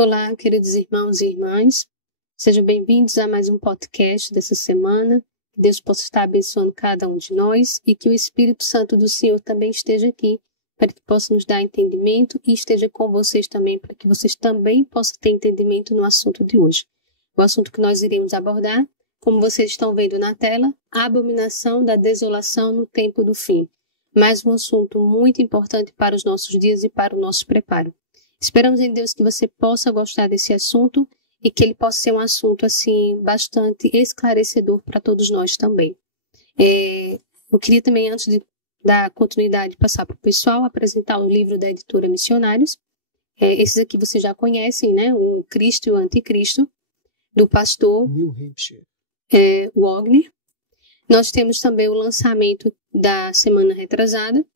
Olá, queridos irmãos e irmãs. Sejam bem-vindos a mais um podcast dessa semana. Que Deus possa estar abençoando cada um de nós e que o Espírito Santo do Senhor também esteja aqui para que possa nos dar entendimento e esteja com vocês também para que vocês também possam ter entendimento no assunto de hoje. O assunto que nós iremos abordar, como vocês estão vendo na tela, a abominação da desolação no tempo do fim. Mais um assunto muito importante para os nossos dias e para o nosso preparo. Esperamos em Deus que você possa gostar desse assunto e que ele possa ser um assunto assim bastante esclarecedor para todos nós também. Eu queria também, antes de dar continuidade, passar para o pessoal, apresentar o livro da editora Missionários. Esses aqui vocês já conhecem, né? O Cristo e o Anticristo, do pastor New Hampshire. Wagner. Nós temos também o lançamento da semana retrasada,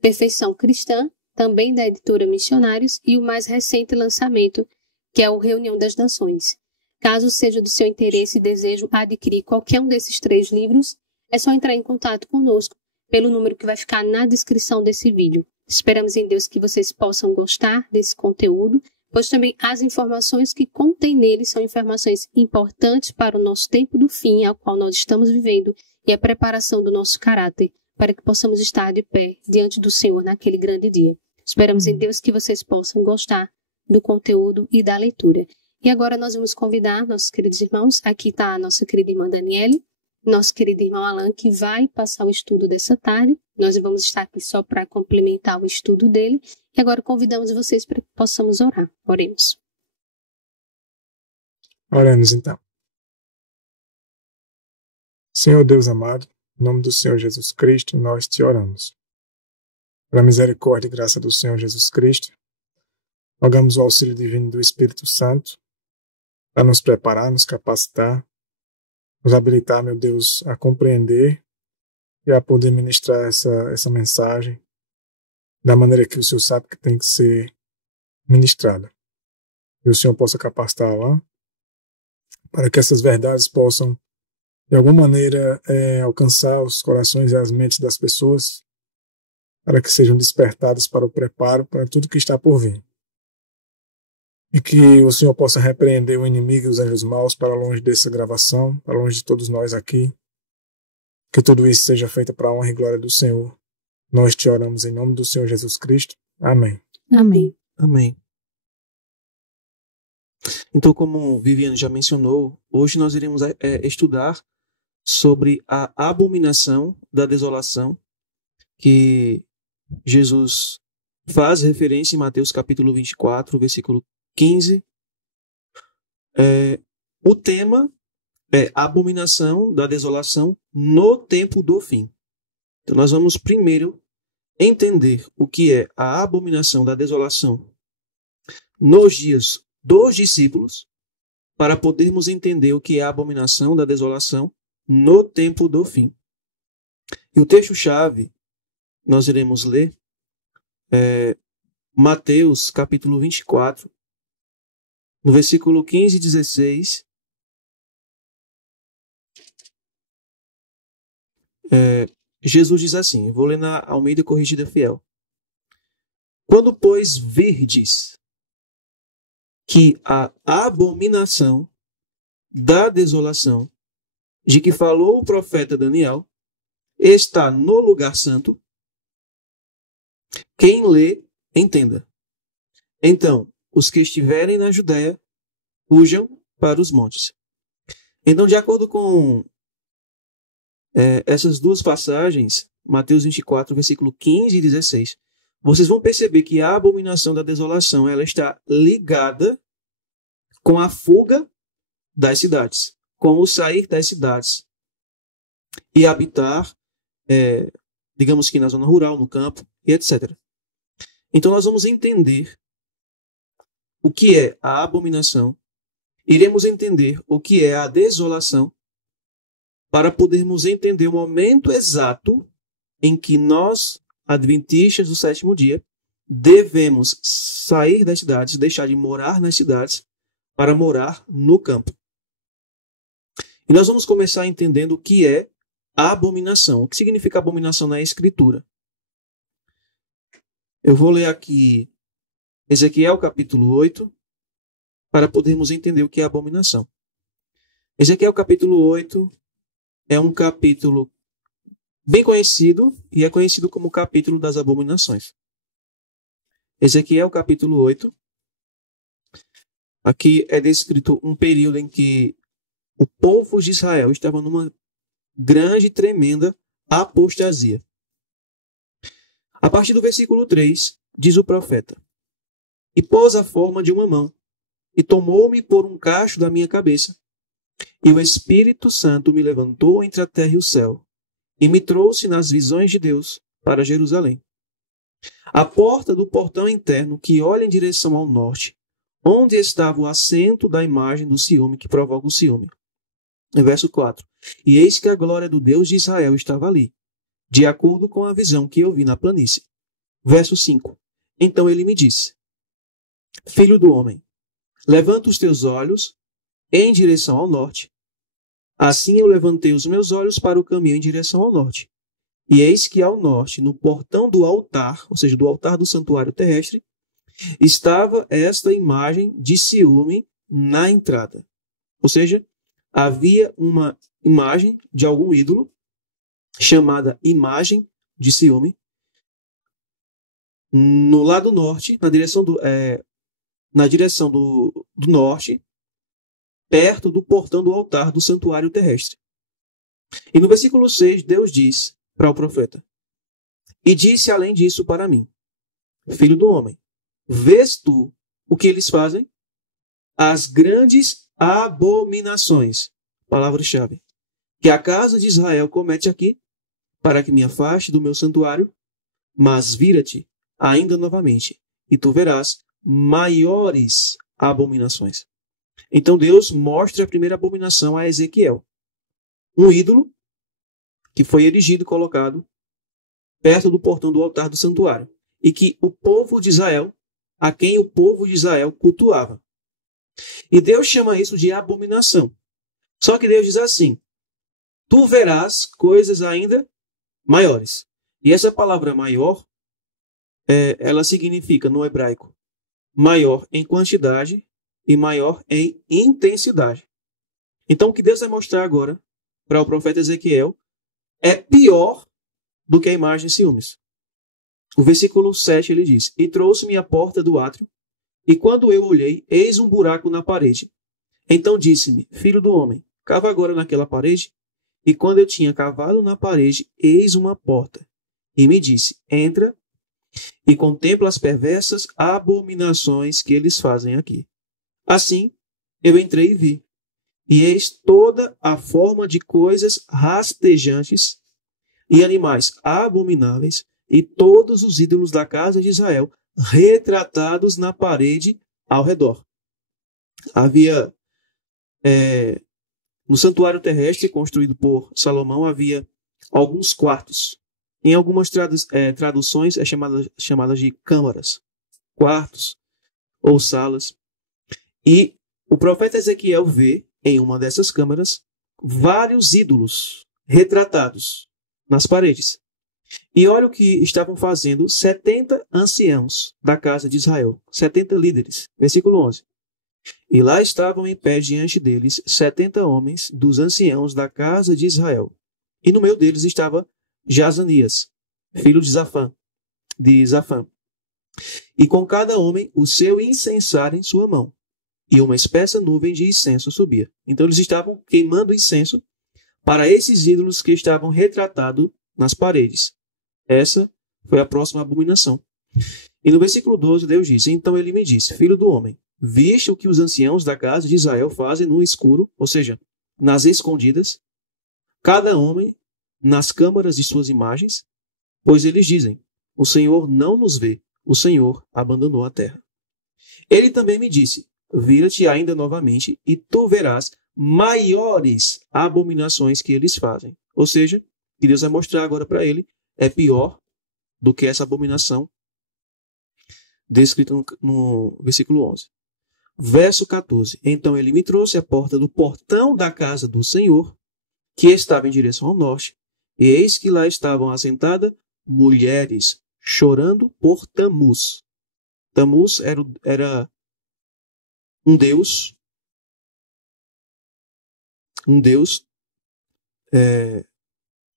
Perfeição Cristã, também da editora Missionários, e o mais recente lançamento, que é o Reunião das Nações. Caso seja do seu interesse e desejo adquirir qualquer um desses 3 livros, é só entrar em contato conosco pelo número que vai ficar na descrição desse vídeo. Esperamos em Deus que vocês possam gostar desse conteúdo, pois também as informações que contém nele são informações importantes para o nosso tempo do fim, ao qual nós estamos vivendo, e a preparação do nosso caráter, para que possamos estar de pé diante do Senhor naquele grande dia. Esperamos em Deus que vocês possam gostar do conteúdo e da leitura. E agora nós vamos convidar nossos queridos irmãos. Aqui está a nossa querida irmã Daniele, nosso querido irmão Alan, que vai passar o estudo dessa tarde. Nós vamos estar aqui só para complementar o estudo dele. E agora convidamos vocês para que possamos orar. Oremos. Oremos então. Senhor Deus amado, em nome do Senhor Jesus Cristo, nós te oramos. Pela misericórdia e graça do Senhor Jesus Cristo, rogamos o auxílio divino do Espírito Santo para nos preparar, nos capacitar, nos habilitar, meu Deus, a compreender e a poder ministrar essa mensagem da maneira que o Senhor sabe que tem que ser ministrada. E o Senhor possa capacitá-la para que essas verdades possam, de alguma maneira, alcançar os corações e as mentes das pessoas, para que sejam despertadas para o preparo, para tudo que está por vir. E que o Senhor possa repreender o inimigo e os anjos maus para longe dessa gravação, para longe de todos nós aqui. Que tudo isso seja feito para a honra e glória do Senhor. Nós te oramos em nome do Senhor Jesus Cristo. Amém. Amém. Amém. Então, como Viviane já mencionou, hoje nós iremos estudar sobre a abominação da desolação, que Jesus faz referência em Mateus capítulo 24, versículo 15. O tema é a abominação da desolação no tempo do fim. Então nós vamos primeiro entender o que é a abominação da desolação nos dias dos discípulos, para podermos entender o que é a abominação da desolação no tempo do fim. E o texto-chave nós iremos ler Mateus capítulo 24, no versículo 15 e 16. Jesus diz assim, vou ler na Almeida Corrigida Fiel. Quando, pois, virdes que a abominação da desolação, de que falou o profeta Daniel, está no lugar santo, quem lê, entenda. Então, os que estiverem na Judéia, fujam para os montes. Então, de acordo com essas duas passagens, Mateus 24, versículo 15 e 16, vocês vão perceber que a abominação da desolação ela está ligada com a fuga das cidades, com o sair das cidades e habitar, digamos que na zona rural, no campo, e etc. Então nós vamos entender o que é a abominação, iremos entender o que é a desolação, para podermos entender o momento exato em que nós, adventistas do sétimo dia, devemos sair das cidades, deixar de morar nas cidades, para morar no campo. E nós vamos começar entendendo o que é a abominação. O que significa abominação na Escritura? Eu vou ler aqui Ezequiel capítulo 8, para podermos entender o que é abominação. Ezequiel capítulo 8 é um capítulo bem conhecido e é conhecido como o capítulo das abominações. Ezequiel capítulo 8. Aqui é descrito um período em que o povo de Israel estava numa grande e tremenda apostasia. A partir do versículo 3, diz o profeta: E pôs a forma de uma mão, e tomou-me por um cacho da minha cabeça, e o Espírito Santo me levantou entre a terra e o céu, e me trouxe nas visões de Deus para Jerusalém. A porta do portão interno que olha em direção ao norte, onde estava o assento da imagem do ciúme que provoca o ciúme. Verso 4. E eis que a glória do Deus de Israel estava ali, de acordo com a visão que eu vi na planície. Verso 5. Então ele me disse: Filho do homem, levanta os teus olhos em direção ao norte. Assim eu levantei os meus olhos para o caminho em direção ao norte. E eis que ao norte, no portão do altar, ou seja, do altar do santuário terrestre, estava esta imagem de ciúme na entrada. Ou seja, havia uma imagem de algum ídolo, chamada imagem de ciúme, no lado norte, na direção do norte, perto do portão do altar do santuário terrestre. E no versículo 6, Deus diz para o profeta: E disse além disso para mim: Filho do homem, vês tu o que eles fazem? As grandes abominações, palavra-chave, que a casa de Israel comete aqui, para que me afaste do meu santuário, mas vira-te ainda novamente, e tu verás maiores abominações. Então Deus mostra a primeira abominação a Ezequiel. Um ídolo que foi erigido e colocado perto do portão do altar do santuário, e que o povo de Israel, a quem o povo de Israel cultuava. E Deus chama isso de abominação. Só que Deus diz assim: tu verás coisas ainda maiores. E essa palavra maior, ela significa no hebraico maior em quantidade e maior em intensidade. Então o que Deus vai mostrar agora para o profeta Ezequiel é pior do que a imagem de ciúmes. O versículo 7 ele diz: E trouxe-me à porta do átrio, e quando eu olhei, eis um buraco na parede. Então disse-me: Filho do homem, cava agora naquela parede. E quando eu tinha cavado na parede, eis uma porta. E me disse: Entra e contempla as perversas abominações que eles fazem aqui. Assim, eu entrei e vi. E eis toda a forma de coisas rastejantes e animais abomináveis, e todos os ídolos da casa de Israel retratados na parede ao redor. Havia, no santuário terrestre construído por Salomão, havia alguns quartos. Em algumas traduções é chamadas de câmaras, quartos ou salas. E o profeta Ezequiel vê em uma dessas câmaras vários ídolos retratados nas paredes. E olha o que estavam fazendo 70 anciãos da casa de Israel, 70 líderes. Versículo 11. E lá estavam em pé diante deles 70 homens dos anciãos da casa de Israel. E no meio deles estava Jazanias, filho de Zafã. E com cada homem o seu incensário em sua mão. E uma espessa nuvem de incenso subia. Então eles estavam queimando incenso para esses ídolos que estavam retratados nas paredes. Essa foi a próxima abominação. E no versículo 12, Deus disse: Então ele me disse: Filho do homem, viste o que os anciãos da casa de Israel fazem no escuro, ou seja, nas escondidas, cada homem nas câmaras de suas imagens? Pois eles dizem: O Senhor não nos vê, o Senhor abandonou a terra. Ele também me disse: Vira-te ainda novamente, e tu verás maiores abominações que eles fazem. Ou seja, que Deus vai mostrar agora para ele é pior do que essa abominação descrita no versículo 11. Verso 14. Então ele me trouxe à porta do portão da casa do Senhor, que estava em direção ao norte, e eis que lá estavam assentadas mulheres, chorando por Tamuz. Tamuz era um Deus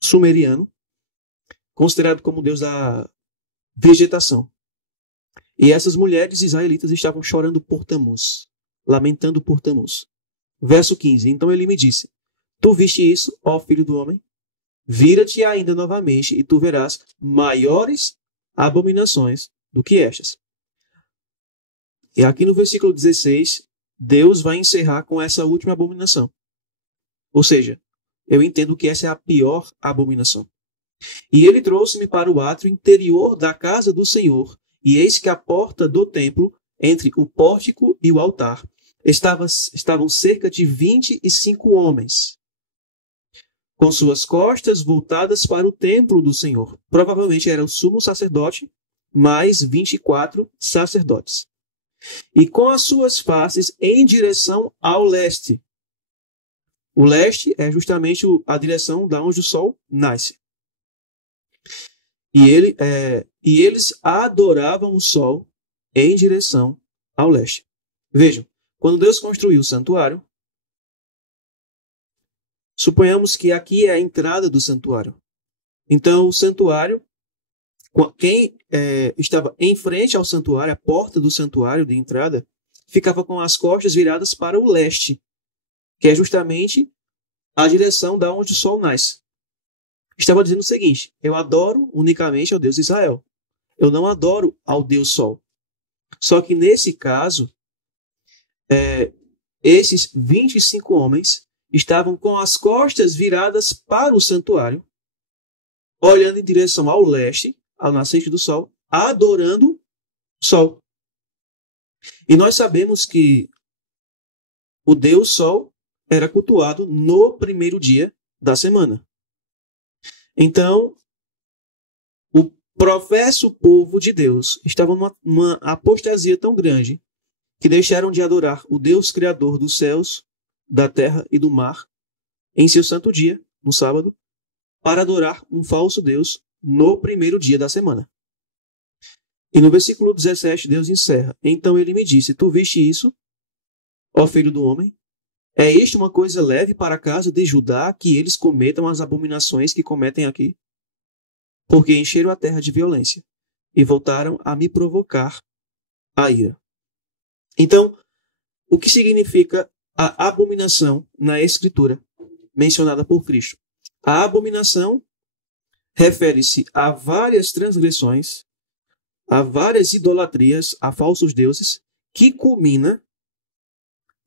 sumeriano, considerado como Deus da vegetação. E essas mulheres israelitas estavam chorando por Tamuz, lamentando por Tamuz. Verso 15. Então ele me disse: Tu viste isso, ó filho do homem? Vira-te ainda novamente, e tu verás maiores abominações do que estas. E aqui no versículo 16, Deus vai encerrar com essa última abominação. Ou seja, eu entendo que essa é a pior abominação. E ele trouxe-me para o átrio interior da casa do Senhor, e eis que a porta do templo, entre o pórtico e o altar, estavam cerca de 25 homens, com suas costas voltadas para o templo do Senhor. Provavelmente era o sumo sacerdote, mais 24 sacerdotes. E com as suas faces em direção ao leste. O leste é justamente a direção da onde o sol nasce. E eles adoravam o sol em direção ao leste. Vejam, quando Deus construiu o santuário, suponhamos que aqui é a entrada do santuário. Então, o santuário, quem estava em frente ao santuário, a porta do santuário de entrada, ficava com as costas viradas para o leste, que é justamente a direção da onde o sol nasce. Estava dizendo o seguinte: eu adoro unicamente ao Deus de Israel. Eu não adoro ao Deus Sol. Só que nesse caso, esses 25 homens estavam com as costas viradas para o santuário, olhando em direção ao leste, ao nascente do sol, adorando o sol. E nós sabemos que o Deus Sol era cultuado no primeiro dia da semana. Então, o professo povo de Deus estava numa apostasia tão grande que deixaram de adorar o Deus Criador dos céus, da terra e do mar em seu santo dia, no sábado, para adorar um falso Deus no primeiro dia da semana. E no versículo 17, Deus encerra: Então ele me disse: Tu viste isso, ó filho do homem? É isto uma coisa leve para a casa de Judá, que eles cometam as abominações que cometem aqui? Porque encheram a terra de violência e voltaram a me provocar a ira. Então, o que significa a abominação na Escritura mencionada por Cristo? A abominação refere-se a várias transgressões, a várias idolatrias, a falsos deuses, que culmina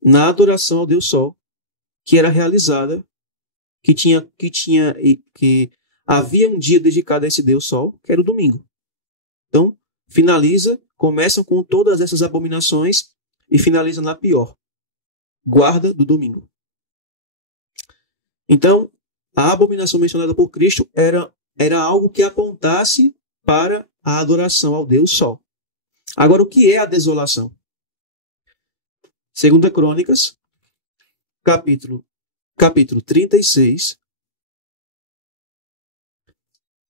na adoração ao Deus Sol, que era realizada, que havia um dia dedicado a esse Deus Sol, que era o domingo. Então, começam com todas essas abominações e finalizam na pior: guarda do domingo. Então, a abominação mencionada por Cristo era algo que apontasse para a adoração ao Deus Sol. Agora, o que é a desolação? 2 Crônicas, capítulo 36.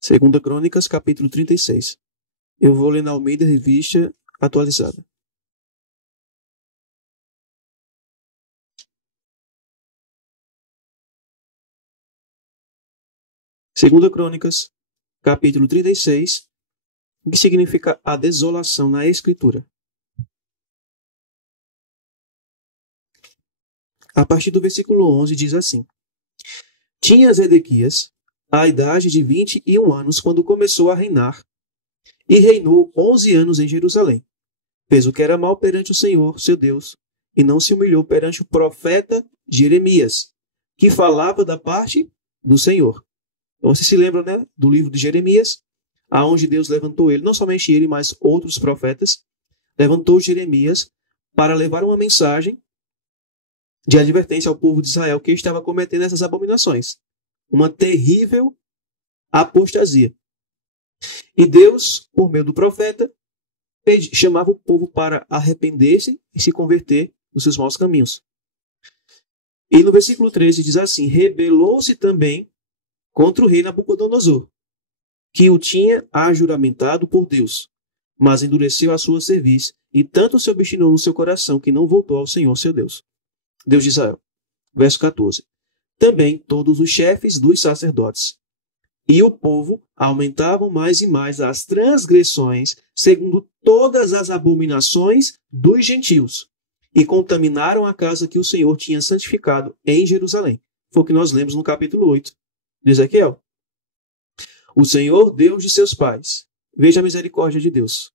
2 Crônicas, capítulo 36. Eu vou ler na Almeida Revista Atualizada. Segunda Crônicas, capítulo 36, o que significa a desolação na Escritura. A partir do versículo 11 diz assim: Tinha Zedequias a idade de 21 anos quando começou a reinar, e reinou 11 anos em Jerusalém. Fez o que era mal perante o Senhor, seu Deus, e não se humilhou perante o profeta Jeremias, que falava da parte do Senhor. Então, você se lembra, né, do livro de Jeremias, aonde Deus levantou ele, não somente ele, mas outros profetas, levantou Jeremias para levar uma mensagem de advertência ao povo de Israel que estava cometendo essas abominações. Uma terrível apostasia. E Deus, por meio do profeta, chamava o povo para arrepender-se e se converter dos seus maus caminhos. E no versículo 13 diz assim: Rebelou-se também contra o rei Nabucodonosor, que o tinha ajuramentado por Deus, mas endureceu a sua cerviz e tanto se obstinou no seu coração que não voltou ao Senhor seu Deus, Deus de Israel. Verso 14. Também todos os chefes dos sacerdotes e o povo aumentavam mais e mais as transgressões, segundo todas as abominações dos gentios, e contaminaram a casa que o Senhor tinha santificado em Jerusalém. Foi o que nós lemos no capítulo 8 de Ezequiel. O Senhor, Deus de seus pais, veja a misericórdia de Deus,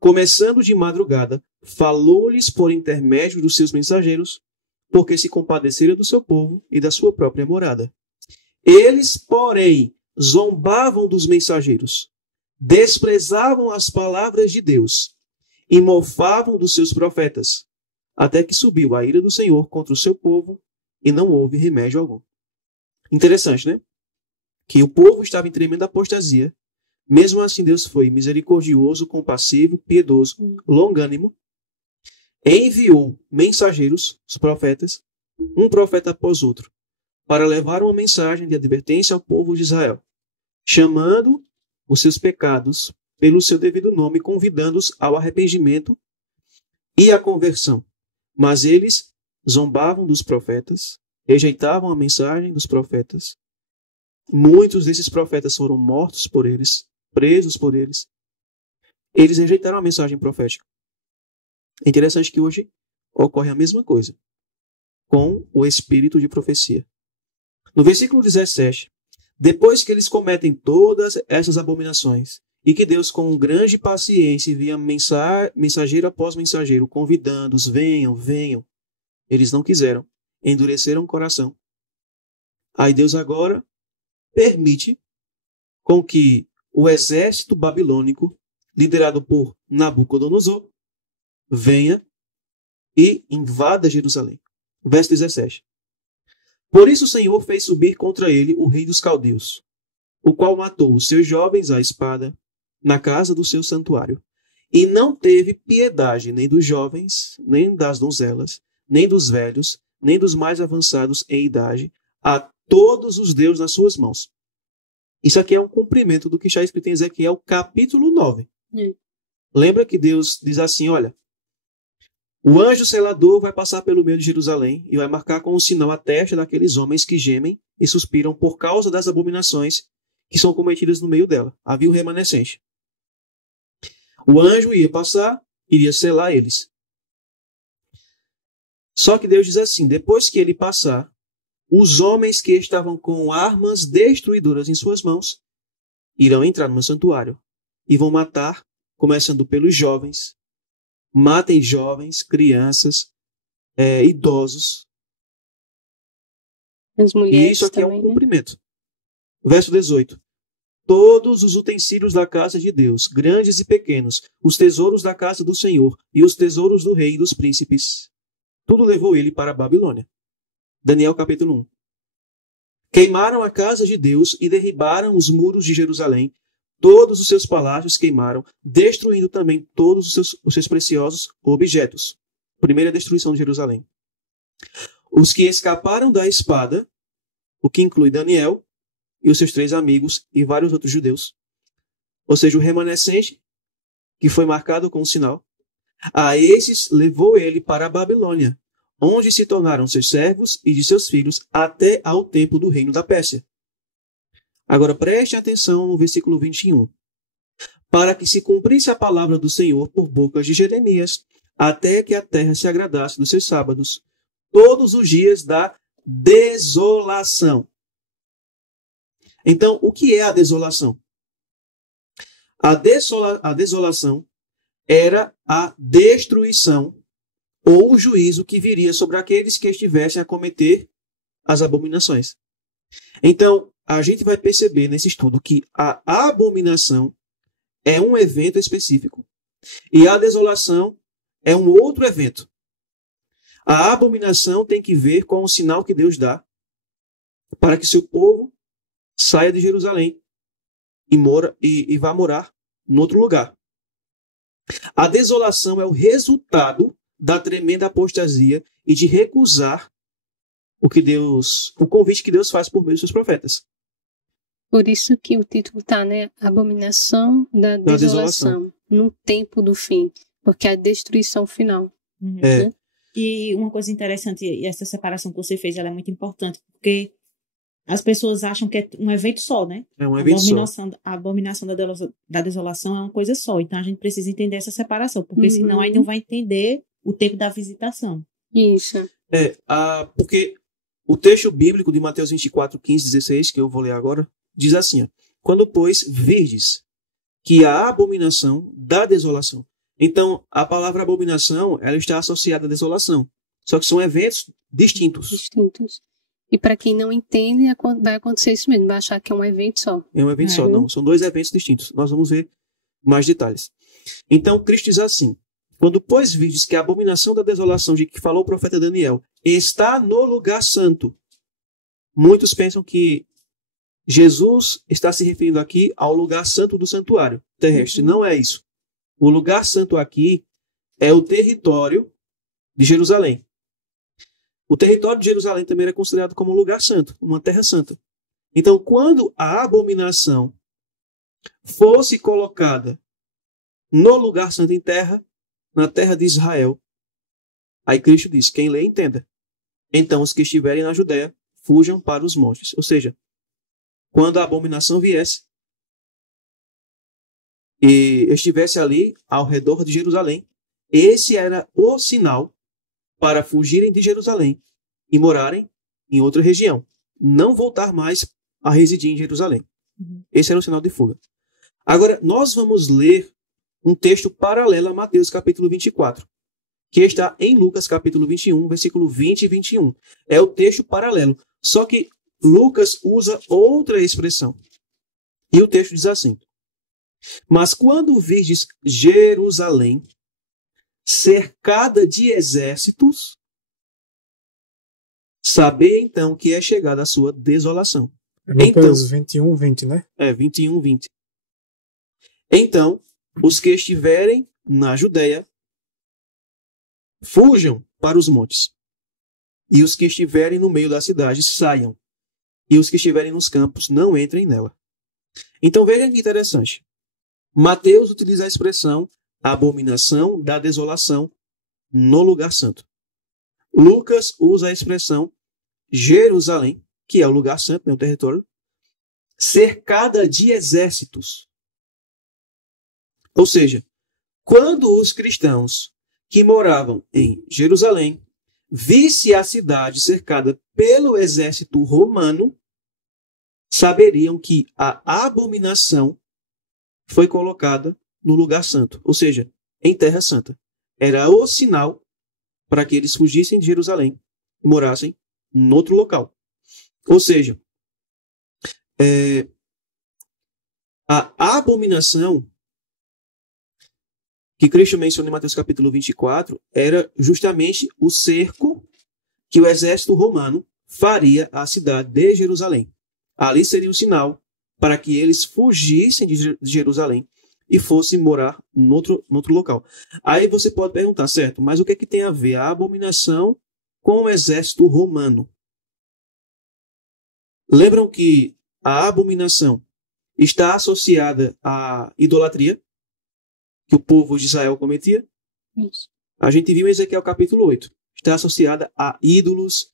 começando de madrugada, falou-lhes por intermédio dos seus mensageiros, porque se compadeceram do seu povo e da sua própria morada. Eles, porém, zombavam dos mensageiros, desprezavam as palavras de Deus e mofavam dos seus profetas, até que subiu a ira do Senhor contra o seu povo e não houve remédio algum. Interessante, né? Que o povo estava em tremenda apostasia. Mesmo assim, Deus foi misericordioso, compassivo, piedoso, longânimo. Enviou mensageiros, os profetas, um profeta após outro, para levar uma mensagem de advertência ao povo de Israel, chamando os seus pecados pelo seu devido nome, convidando-os ao arrependimento e à conversão. Mas eles zombavam dos profetas, rejeitavam a mensagem dos profetas. Muitos desses profetas foram mortos por eles, presos por eles. Eles rejeitaram a mensagem profética. É interessante que hoje ocorre a mesma coisa com o espírito de profecia. No versículo 17, depois que eles cometem todas essas abominações, e que Deus, com grande paciência, envia mensageiro após mensageiro, convidando-os, venham, venham, eles não quiseram, endureceram o coração. Aí Deus agora permite com que o exército babilônico, liderado por Nabucodonosor, venha e invada Jerusalém. Verso 17. Por isso o Senhor fez subir contra ele o rei dos caldeus, o qual matou os seus jovens à espada na casa do seu santuário, e não teve piedade nem dos jovens, nem das donzelas, nem dos velhos, nem dos mais avançados em idade, a todos os deuses nas suas mãos. Isso aqui é um cumprimento do que está escrito em Ezequiel, capítulo 9. Lembra que Deus diz assim, olha, o anjo selador vai passar pelo meio de Jerusalém e vai marcar com um sinal a testa daqueles homens que gemem e suspiram por causa das abominações que são cometidas no meio dela. Havia o remanescente. O anjo ia passar, iria selar eles. Só que Deus diz assim, depois que ele passar, os homens que estavam com armas destruidoras em suas mãos irão entrar no meu santuário e vão matar, começando pelos jovens. Matem jovens, crianças, idosos. As mulheres e isso aqui também, é um cumprimento. Verso 18. Todos os utensílios da casa de Deus, grandes e pequenos, os tesouros da casa do Senhor e os tesouros do rei e dos príncipes, tudo levou ele para a Babilônia. Daniel capítulo 1. Queimaram a casa de Deus e derribaram os muros de Jerusalém. Todos os seus palácios queimaram, destruindo também todos os seus preciosos objetos. Primeira destruição de Jerusalém. Os que escaparam da espada, o que inclui Daniel e os seus 3 amigos e vários outros judeus, ou seja, o remanescente, que foi marcado com um sinal, a esses levou ele para a Babilônia, onde se tornaram seus servos e de seus filhos até ao tempo do reino da Pérsia. Agora preste atenção no versículo 21. Para que se cumprisse a palavra do Senhor por boca de Jeremias, até que a terra se agradasse dos seus sábados, todos os dias da desolação. Então, o que é a desolação? A desolação era a destruição ou o juízo que viria sobre aqueles que estivessem a cometer as abominações. Então, a gente vai perceber nesse estudo que a abominação é um evento específico e a desolação é um outro evento. A abominação tem que ver com o sinal que Deus dá para que seu povo saia de Jerusalém e vá morar em outro lugar. A desolação é o resultado da tremenda apostasia e de recusar o convite que Deus faz por meio dos seus profetas. Por isso que o título está, né? Abominação da desolação, no tempo do fim. porque é a destruição final. Uhum. É. E uma coisa interessante, e essa separação que você fez, ela é muito importante, porque as pessoas acham que é um evento só, né? É um evento só. A abominação da desolação é uma coisa só. Então a gente precisa entender essa separação, porque senão aí não vai entender o tempo da visitação. Isso. Porque o texto bíblico de Mateus 24, 15, 16, que eu vou ler agora, diz assim: ó, quando, pois, virdes que a abominação da desolação. Então, a palavra abominação, ela está associada à desolação. Só que são eventos distintos. Distintos. E para quem não entende, vai acontecer isso mesmo, vai achar que é um evento só. É um evento só, não. São dois eventos distintos. Nós vamos ver mais detalhes. Então, Cristo diz assim: quando, pois, virdes que a abominação da desolação de que falou o profeta Daniel está no lugar santo. Muitos pensam que Jesus está se referindo aqui ao lugar santo do santuário terrestre. Não é isso. O lugar santo aqui é o território de Jerusalém. O território de Jerusalém também era considerado como um lugar santo, uma terra santa. Então, quando a abominação fosse colocada no lugar santo em terra, na terra de Israel, aí Cristo diz: quem lê, entenda. Então, os que estiverem na Judéia, fujam para os montes. Ou seja, quando a abominação viesse e estivesse ali ao redor de Jerusalém, esse era o sinal para fugirem de Jerusalém e morarem em outra região. Não voltar mais a residir em Jerusalém. Esse era o sinal de fuga. Agora, nós vamos ler um texto paralelo a Mateus capítulo 24, que está em Lucas capítulo 21, versículo 20 e 21. É o texto paralelo. Só que Lucas usa outra expressão. E o texto diz assim: mas quando virdes Jerusalém cercada de exércitos, sabei então que é chegada a sua desolação. Lucas 21, 20, né? 21, 20. Então, os que estiverem na Judéia, fujam para os montes. E os que estiverem no meio da cidade, saiam. E os que estiverem nos campos, não entrem nela. Então, veja que interessante. Mateus utiliza a expressão abominação da desolação no lugar santo. Lucas usa a expressão Jerusalém, que é o lugar santo, né, o território, cercada de exércitos. Ou seja, quando os cristãos que moravam em Jerusalém vissem a cidade cercada pelo exército romano, saberiam que a abominação foi colocada no lugar santo, ou seja, em terra santa. Era o sinal para que eles fugissem de Jerusalém e morassem em outro local. Ou seja, a abominação que Cristo menciona em Mateus capítulo 24 era justamente o cerco que o exército romano faria à cidade de Jerusalém. Ali seria o sinal para que eles fugissem de Jerusalém e fossem morar em outro local. Aí você pode perguntar, certo, mas o que é que tem a ver a abominação com o exército romano? Lembram que a abominação está associada à idolatria que o povo de Israel cometia? Isso. A gente viu em Ezequiel capítulo 8. Está associada a ídolos,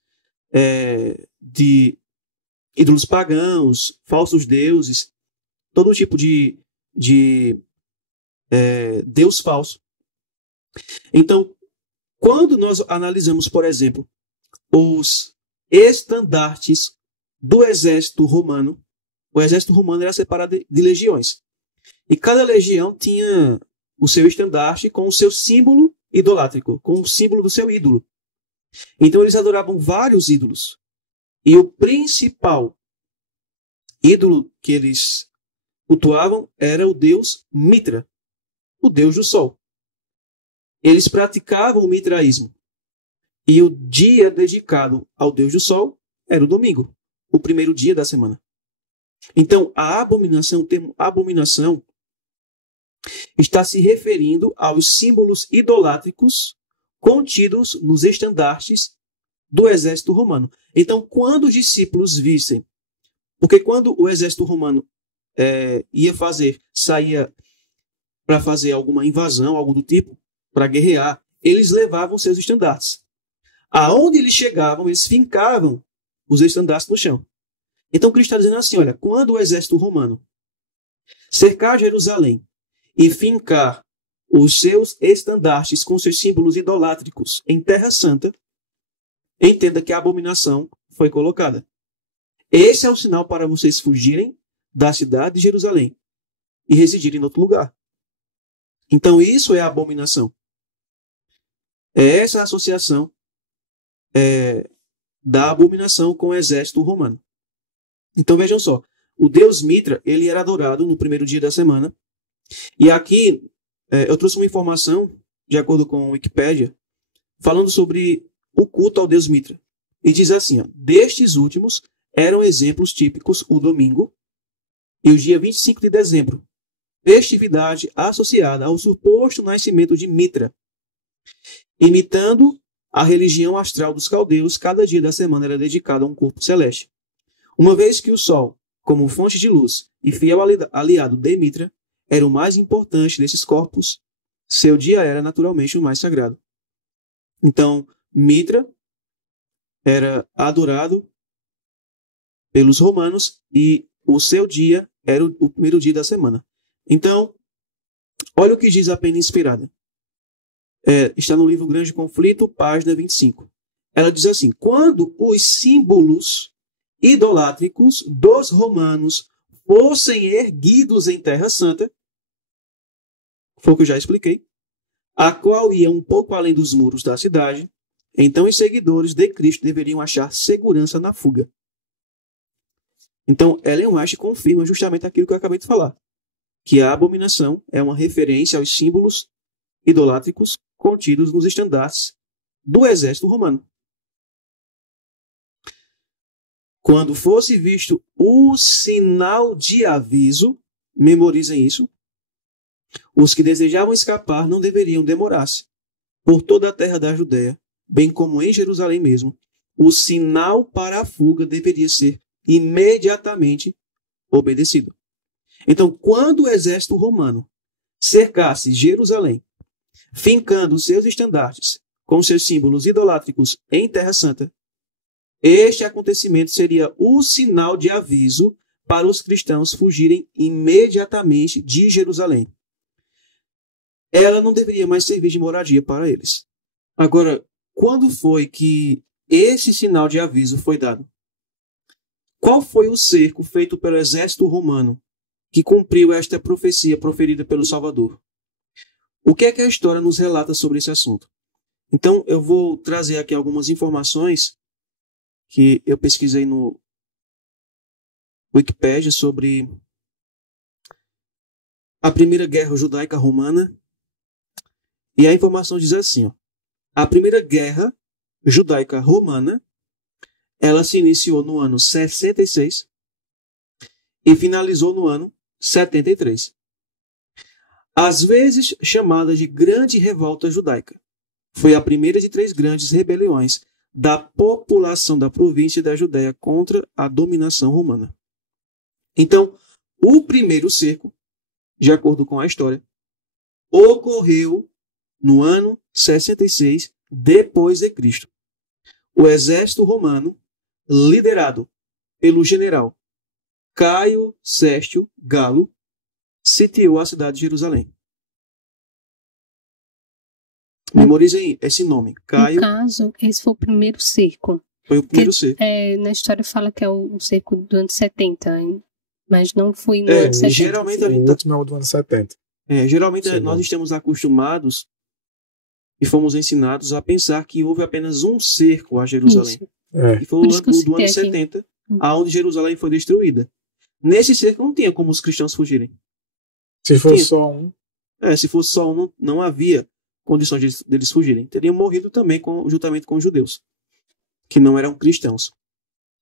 de ídolos pagãos, falsos deuses, todo tipo de Deus falso. Então, quando nós analisamos, por exemplo, os estandartes do exército romano, o exército romano era separado de legiões. E cada legião tinha o seu estandarte com o seu símbolo idolátrico, com o símbolo do seu ídolo. Então eles adoravam vários ídolos. E o principal ídolo que eles cultuavam era o deus Mitra, o deus do sol. Eles praticavam o mitraísmo. E o dia dedicado ao deus do sol era o domingo, o primeiro dia da semana. Então, a abominação, o termo abominação, está se referindo aos símbolos idolátricos contidos nos estandartes do exército romano. Então, quando os discípulos vissem, porque quando o exército romano saía para fazer alguma invasão, algo do tipo, para guerrear, eles levavam seus estandartes. Aonde eles chegavam, eles fincavam os estandartes no chão. Então Cristo está dizendo assim, olha, quando o exército romano cercar Jerusalém e fincar os seus estandartes com seus símbolos idolátricos em Terra Santa, entenda que a abominação foi colocada. Esse é o sinal para vocês fugirem da cidade de Jerusalém e residirem em outro lugar. Então isso é a abominação. É essa a associação da abominação com o exército romano. Então vejam só, o deus Mitra, ele era adorado no primeiro dia da semana. E aqui eu trouxe uma informação, de acordo com a Wikipédia, falando sobre o culto ao deus Mitra. E diz assim, ó, destes últimos eram exemplos típicos o domingo e o dia 25 de dezembro, festividade associada ao suposto nascimento de Mitra. Imitando a religião astral dos caldeus, cada dia da semana era dedicado a um corpo celeste. Uma vez que o Sol, como fonte de luz e fiel aliado de Mitra, era o mais importante desses corpos, seu dia era naturalmente o mais sagrado. Então, Mitra era adorado pelos romanos e o seu dia era o primeiro dia da semana. Então, olha o que diz a Pena Inspirada. Está no livro Grande Conflito, página 25. Ela diz assim, quando os símbolos idolátricos dos romanos fossem erguidos em Terra Santa, foi o que eu já expliquei, a qual ia um pouco além dos muros da cidade, então os seguidores de Cristo deveriam achar segurança na fuga. Então, Ellen White confirma justamente aquilo que eu acabei de falar, que a abominação é uma referência aos símbolos idolátricos contidos nos estandartes do exército romano. Quando fosse visto o sinal de aviso, memorizem isso, os que desejavam escapar não deveriam demorar-se. Por toda a terra da Judéia, bem como em Jerusalém mesmo, o sinal para a fuga deveria ser imediatamente obedecido. Então, quando o exército romano cercasse Jerusalém, fincando seus estandartes com seus símbolos idolátricos em Terra Santa, este acontecimento seria o sinal de aviso para os cristãos fugirem imediatamente de Jerusalém. Ela não deveria mais servir de moradia para eles. Agora, quando foi que esse sinal de aviso foi dado? Qual foi o cerco feito pelo exército romano que cumpriu esta profecia proferida pelo Salvador? O que é que a história nos relata sobre esse assunto? Então, eu vou trazer aqui algumas informações que eu pesquisei no Wikipédia sobre a Primeira Guerra Judaica Romana. E a informação diz assim, ó, a Primeira Guerra Judaica Romana, ela se iniciou no ano 66 e finalizou no ano 73. Às vezes chamada de Grande Revolta Judaica. Foi a primeira de 3 grandes rebeliões da população da província da Judéia contra a dominação romana. Então, o primeiro cerco, de acordo com a história, ocorreu no ano 66 depois de Cristo. O exército romano, liderado pelo general Caio Sérgio Galo, sitiou a cidade de Jerusalém. Memorizem esse nome, Caio. No caso, esse foi o primeiro cerco. Foi o primeiro cerco. Na história fala que é o cerco do ano 70, hein? Mas não foi no ano 70. Geralmente, O último é o do ano 70. Geralmente Sim, nós estamos acostumados e fomos ensinados a pensar que houve apenas um cerco a Jerusalém. Isso. E foi o do ano 70, aonde Jerusalém foi destruída. Nesse cerco não tinha como os cristãos fugirem. Se fosse só um. Se fosse só um, não havia condições deles fugirem. Teriam morrido também juntamente com os judeus, que não eram cristãos.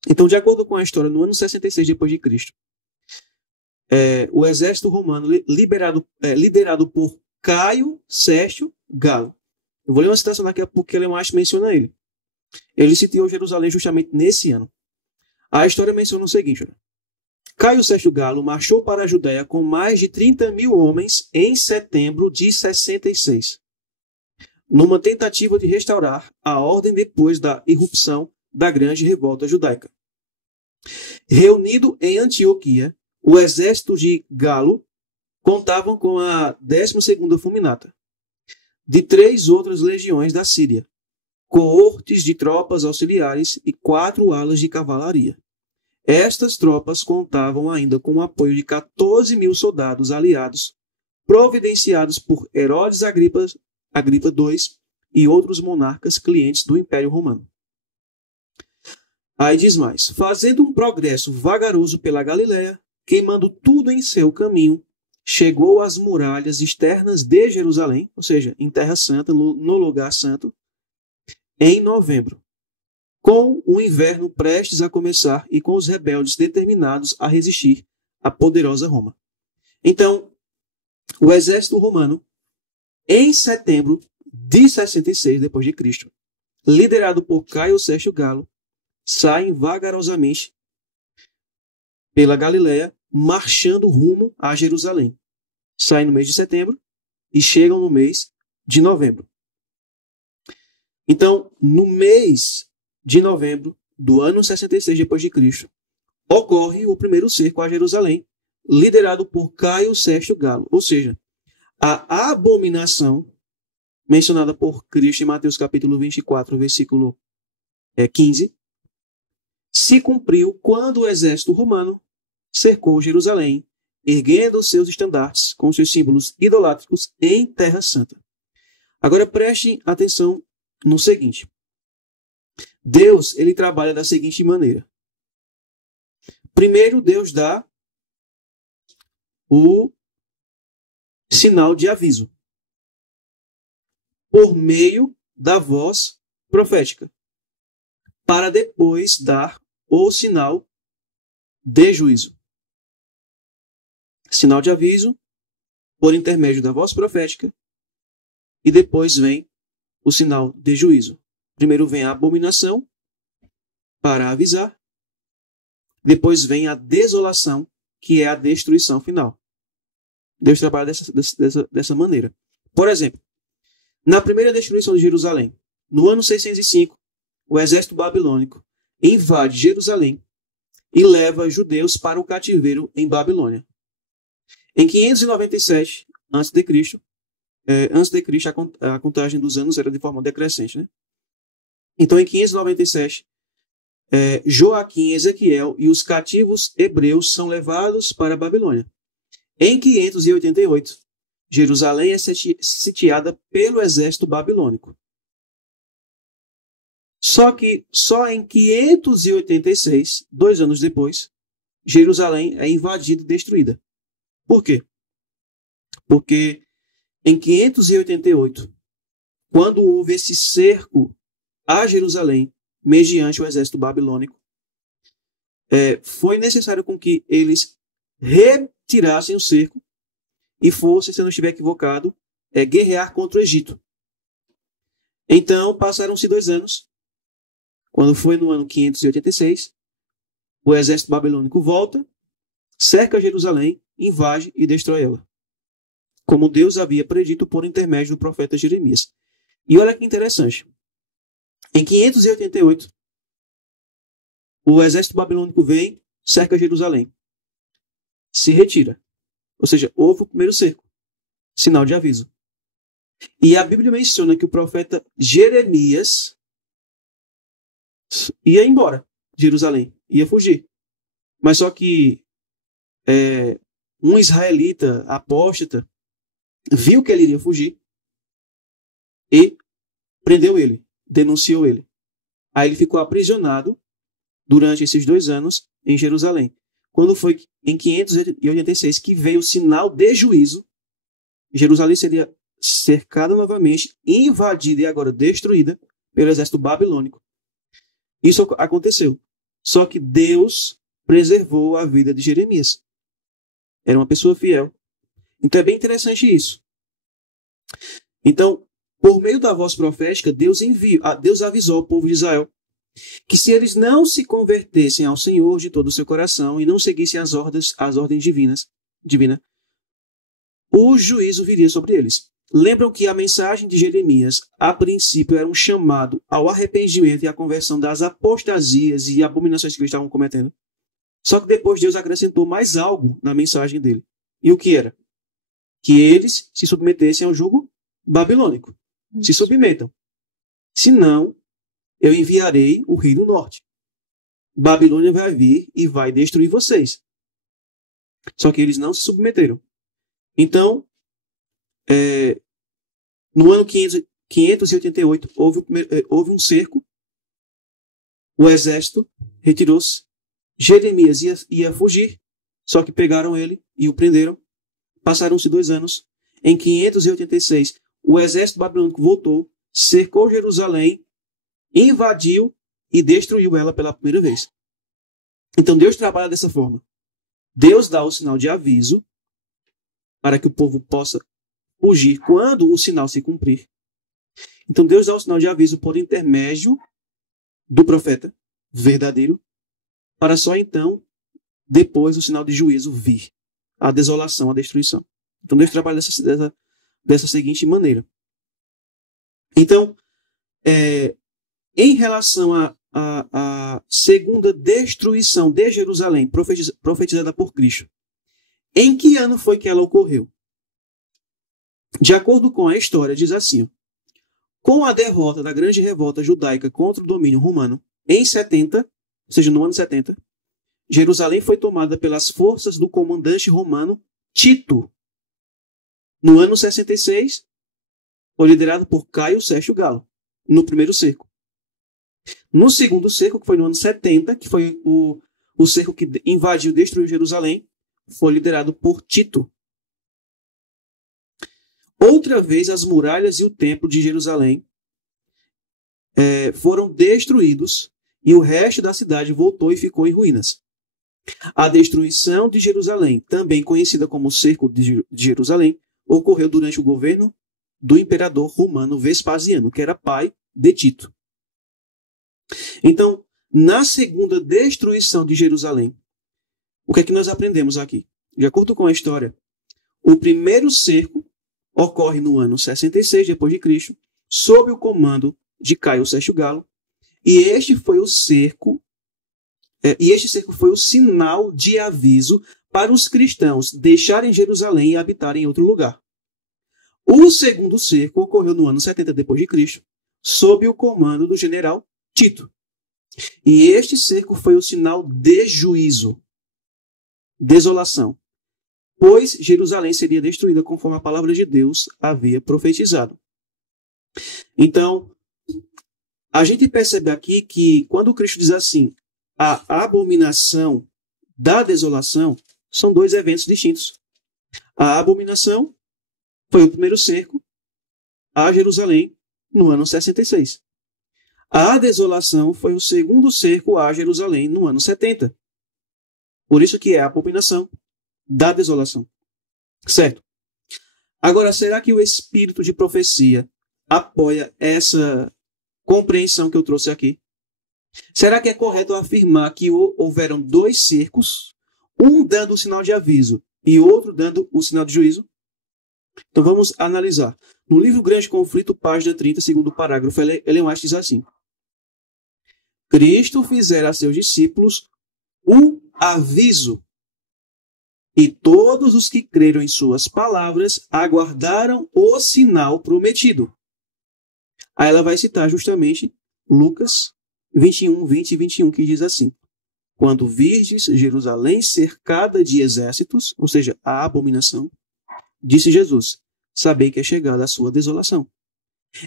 Então, de acordo com a história, no ano 66 depois de Cristo, o exército romano liderado por Caio Sérgio Galo. Eu vou ler uma citação daqui a pouco que Ellen White menciona ele. Ele sitiou Jerusalém justamente nesse ano. A história menciona o seguinte, olha. Caio Sérgio Galo marchou para a Judéia com mais de 30 mil homens em setembro de 66. numa tentativa de restaurar a ordem depois da irrupção da grande revolta judaica. Reunido em Antioquia, o exército de Galo contavam com a 12ª Fulminata, de 3 outras legiões da Síria, coortes de tropas auxiliares e 4 alas de cavalaria. Estas tropas contavam ainda com o apoio de 14.000 soldados aliados, providenciados por Herodes Agripa II e outros monarcas clientes do Império Romano. Aí diz mais: fazendo um progresso vagaroso pela Galiléia, queimando tudo em seu caminho, chegou às muralhas externas de Jerusalém, ou seja, em Terra Santa, no lugar santo, em novembro, com o inverno prestes a começar e com os rebeldes determinados a resistir à poderosa Roma. Então, o exército romano, em setembro de 66 d.C., liderado por Caio Sérgio Galo, saem vagarosamente pela Galiléia, marchando rumo a Jerusalém. Saem no mês de setembro e chegam no mês de novembro. Então, no mês de novembro do ano 66 d.C., ocorre o primeiro cerco a Jerusalém, liderado por Caio Sérgio Galo. Ou seja, a abominação mencionada por Cristo em Mateus capítulo 24, versículo 15, se cumpriu quando o exército romano cercou Jerusalém, erguendo seus estandartes com seus símbolos idolátricos em Terra Santa. Agora prestem atenção no seguinte. Deus, ele trabalha da seguinte maneira. Primeiro, Deus dá o sinal de aviso por meio da voz profética, para depois dar o sinal de juízo. Sinal de aviso por intermédio da voz profética e depois vem o sinal de juízo. Primeiro vem a abominação para avisar, depois vem a desolação, que é a destruição final. Deus trabalha dessa maneira. Por exemplo, na primeira destruição de Jerusalém, no ano 605, o exército babilônico invade Jerusalém e leva judeus para o cativeiro em Babilônia. Em 597 a.C., a contagem dos anos era de forma decrescente, né? Então, em 597, Joaquim, Ezequiel e os cativos hebreus são levados para a Babilônia. Em 588, Jerusalém é sitiada pelo exército babilônico. Só que só em 586, 2 anos depois, Jerusalém é invadida e destruída. Por quê? Porque em 588, quando houve esse cerco a Jerusalém, mediante o exército babilônico, foi necessário com que eles retirassem o cerco e fossem, se eu não estiver equivocado, guerrear contra o Egito. Então, passaram-se 2 anos. Quando foi no ano 586, o exército babilônico volta, cerca Jerusalém, invade e destrói ela, como Deus havia predito por intermédio do profeta Jeremias. E olha que interessante. Em 588, o exército babilônico vem, cerca Jerusalém, se retira. Ou seja, houve o primeiro cerco, sinal de aviso. E a Bíblia menciona que o profeta Jeremias ia embora de Jerusalém, ia fugir. Mas só que um israelita apóstata viu que ele iria fugir e prendeu ele, denunciou ele. Aí ele ficou aprisionado durante esses 2 anos em Jerusalém. Quando foi em 586 que veio o sinal de juízo, Jerusalém seria cercada novamente, invadida e agora destruída pelo exército babilônico. Isso aconteceu. Só que Deus preservou a vida de Jeremias. Era uma pessoa fiel. Então é bem interessante isso. Então, por meio da voz profética, Deus avisou ao povo de Israel que se eles não se convertessem ao Senhor de todo o seu coração e não seguissem as ordens divinas, o juízo viria sobre eles. lembram que a mensagem de Jeremias, a princípio, era um chamado ao arrependimento e à conversão das apostasias e abominações que eles estavam cometendo. Só que depois Deus acrescentou mais algo na mensagem dele. E o que era? Que eles se submetessem ao jugo babilônico. Se submetam. Senão, eu enviarei o rei do norte. Babilônia vai vir e vai destruir vocês. Só que eles não se submeteram. Então, no ano 588, houve um cerco. O exército retirou-se. Jeremias ia fugir, só que pegaram ele e o prenderam. Passaram-se 2 anos. Em 586, o exército babilônico voltou, cercou Jerusalém, invadiu e destruiu ela pela primeira vez. Então Deus trabalha dessa forma. Deus dá o sinal de aviso para que o povo possa fugir quando o sinal se cumprir. Então Deus dá o sinal de aviso por intermédio do profeta verdadeiro, para só então, depois, o sinal de juízo vir. A desolação, a destruição. Então Deus trabalha dessa seguinte maneira. Então, em relação à segunda destruição de Jerusalém, profetizada por Cristo, em que ano foi que ela ocorreu? De acordo com a história, diz assim: com a derrota da grande revolta judaica contra o domínio romano, em 70, ou seja, no ano 70, Jerusalém foi tomada pelas forças do comandante romano Tito. No ano 66, foi liderado por Caio Sérgio Galo, no primeiro cerco. No segundo cerco, que foi no ano 70, que foi o cerco que invadiu e destruiu Jerusalém, foi liderado por Tito. Outra vez, as muralhas e o templo de Jerusalém foram destruídos e o resto da cidade voltou e ficou em ruínas. A destruição de Jerusalém, também conhecida como Cerco de Jerusalém, ocorreu durante o governo do imperador romano Vespasiano, que era pai de Tito. Então, na segunda destruição de Jerusalém, o que é que nós aprendemos aqui? De acordo com a história, o primeiro cerco ocorre no ano 66 depois de Cristo, sob o comando de Caio Sérgio Galo, e este foi o cerco. E este cerco foi o sinal de aviso para os cristãos deixarem Jerusalém e habitarem em outro lugar. O segundo cerco ocorreu no ano 70 depois de Cristo, sob o comando do general Tito. E este cerco foi o sinal de juízo, desolação, pois Jerusalém seria destruída conforme a palavra de Deus havia profetizado. Então, a gente percebe aqui que quando Cristo diz assim, a abominação da desolação, são 2 eventos distintos. A abominação foi o primeiro cerco a Jerusalém no ano 66. A desolação foi o segundo cerco a Jerusalém no ano 70. Por isso que é a abominação da desolação. Certo? Agora, será que o espírito de profecia apoia essa compreensão que eu trouxe aqui? Será que é correto afirmar que houveram 2 cercos, um dando o sinal de aviso e outro dando o sinal de juízo? Então vamos analisar. No livro Grande Conflito, página 30, segundo parágrafo, Ellen White diz assim: Cristo fizera a seus discípulos um aviso, e todos os que creram em suas palavras aguardaram o sinal prometido. Aí ela vai citar justamente Lucas 21, 20 e 21, que diz assim: quando virdes Jerusalém cercada de exércitos, ou seja, a abominação, disse Jesus, sabei que é chegada a sua desolação.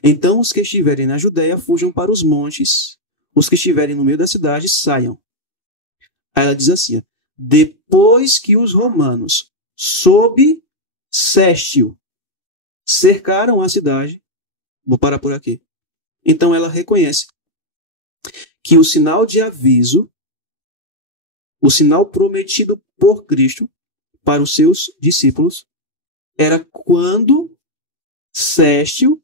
Então os que estiverem na Judéia fujam para os montes, os que estiverem no meio da cidade saiam. Aí ela diz assim: depois que os romanos, sob Sestio, cercaram a cidade, vou parar por aqui. Então ela reconhece que o sinal de aviso, o sinal prometido por Cristo para os seus discípulos, era quando Sestio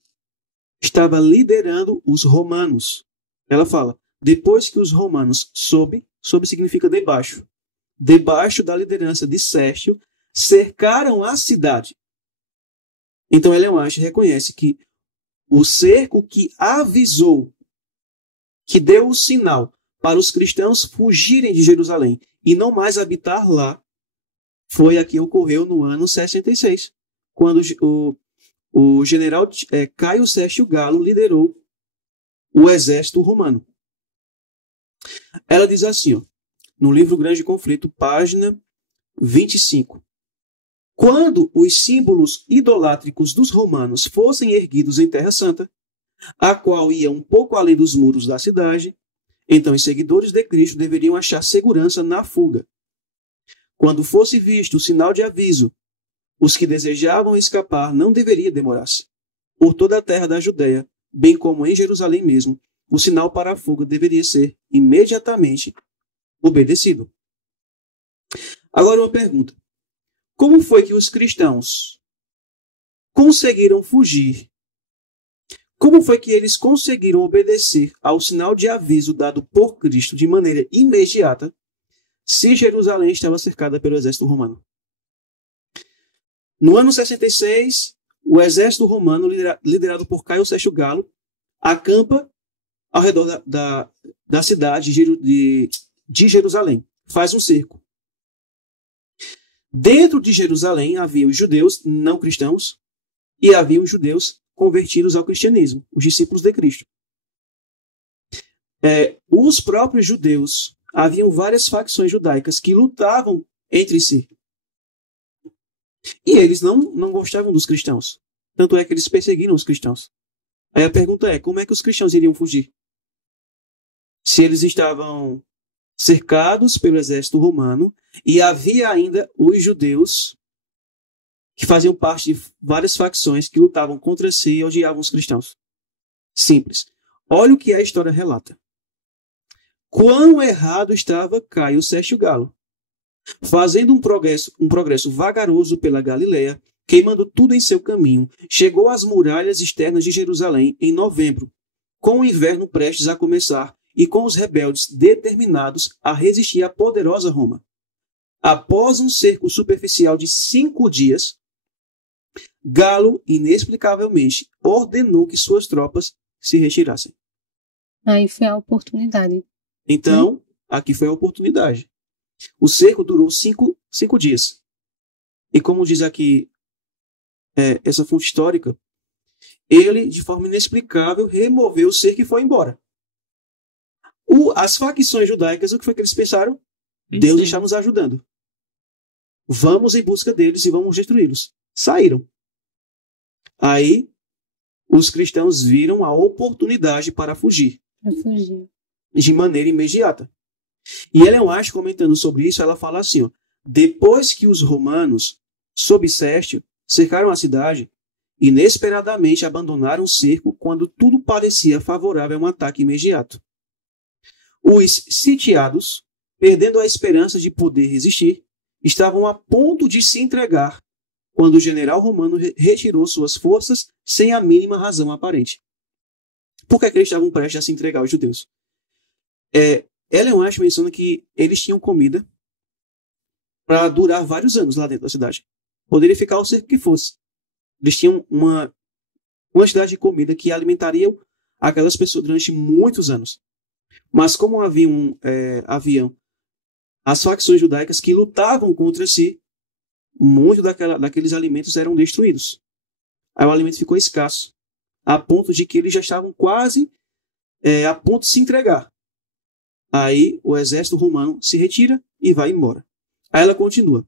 estava liderando os romanos. Ela fala, depois que os romanos sob significa debaixo da liderança de Sestio, cercaram a cidade. Então, Ellen White reconhece que o cerco que avisou, que deu o sinal para os cristãos fugirem de Jerusalém e não mais habitar lá, foi a que ocorreu no ano 66, quando o general Caio Sérgio Galo liderou o exército romano. Ela diz assim, ó, no livro Grande Conflito, página 25. Quando os símbolos idolátricos dos romanos fossem erguidos em Terra Santa, a qual ia um pouco além dos muros da cidade, então os seguidores de Cristo deveriam achar segurança na fuga. Quando fosse visto o sinal de aviso, os que desejavam escapar não deveria demorar-se. Por toda a terra da Judéia, bem como em Jerusalém mesmo, o sinal para a fuga deveria ser imediatamente obedecido. Agora uma pergunta. Como foi que os cristãos conseguiram fugir? Como foi que eles conseguiram obedecer ao sinal de aviso dado por Cristo de maneira imediata, se Jerusalém estava cercada pelo exército romano? No ano 66, o exército romano, liderado por Caio Sérgio Galo, acampa ao redor da cidade de Jerusalém. Faz um cerco. Dentro de Jerusalém havia os judeus não cristãos e havia os judeus convertidos ao cristianismo, os discípulos de Cristo. Os próprios judeus, haviam várias facções judaicas que lutavam entre si. E eles não gostavam dos cristãos. Tanto é que eles perseguiram os cristãos. Aí a pergunta é, como é que os cristãos iriam fugir? Se eles estavam cercados pelo exército romano e havia ainda os judeus que faziam parte de várias facções que lutavam contra si e odiavam os cristãos. Simples. Olha o que a história relata. Quão errado estava Caio Sérgio Galo, fazendo um progresso vagaroso pela Galileia, queimando tudo em seu caminho, chegou às muralhas externas de Jerusalém em novembro, com o inverno prestes a começar e com os rebeldes determinados a resistir à poderosa Roma. Após um cerco superficial de 5 dias, Galo, inexplicavelmente, ordenou que suas tropas se retirassem. Aí foi a oportunidade. Então, aqui foi a oportunidade. O cerco durou 5 dias. E como diz aqui essa fonte histórica, ele, de forma inexplicável, removeu o cerco e foi embora. As facções judaicas, o que foi que eles pensaram? Deus está nos ajudando. Vamos em busca deles e vamos destruí-los. Saíram. Aí, os cristãos viram a oportunidade para fugir. De maneira imediata. E Ellen White, comentando sobre isso, ela fala assim, ó, depois que os romanos, sob Sérgio, cercaram a cidade, inesperadamente abandonaram o cerco quando tudo parecia favorável a um ataque imediato. Os sitiados, perdendo a esperança de poder resistir, estavam a ponto de se entregar quando o general romano retirou suas forças sem a mínima razão aparente. Por que eles estavam prestes a se entregar aos judeus? Ellen White menciona que eles tinham comida para durar vários anos lá dentro da cidade. Poderia ficar o cerco que fosse. Eles tinham uma quantidade de comida que alimentaria aquelas pessoas durante muitos anos. Mas como haviam as facções judaicas que lutavam contra si, muitos daqueles alimentos eram destruídos. Aí o alimento ficou escasso, a ponto de que eles já estavam quase a ponto de se entregar. Aí o exército romano se retira e vai embora. Aí ela continua.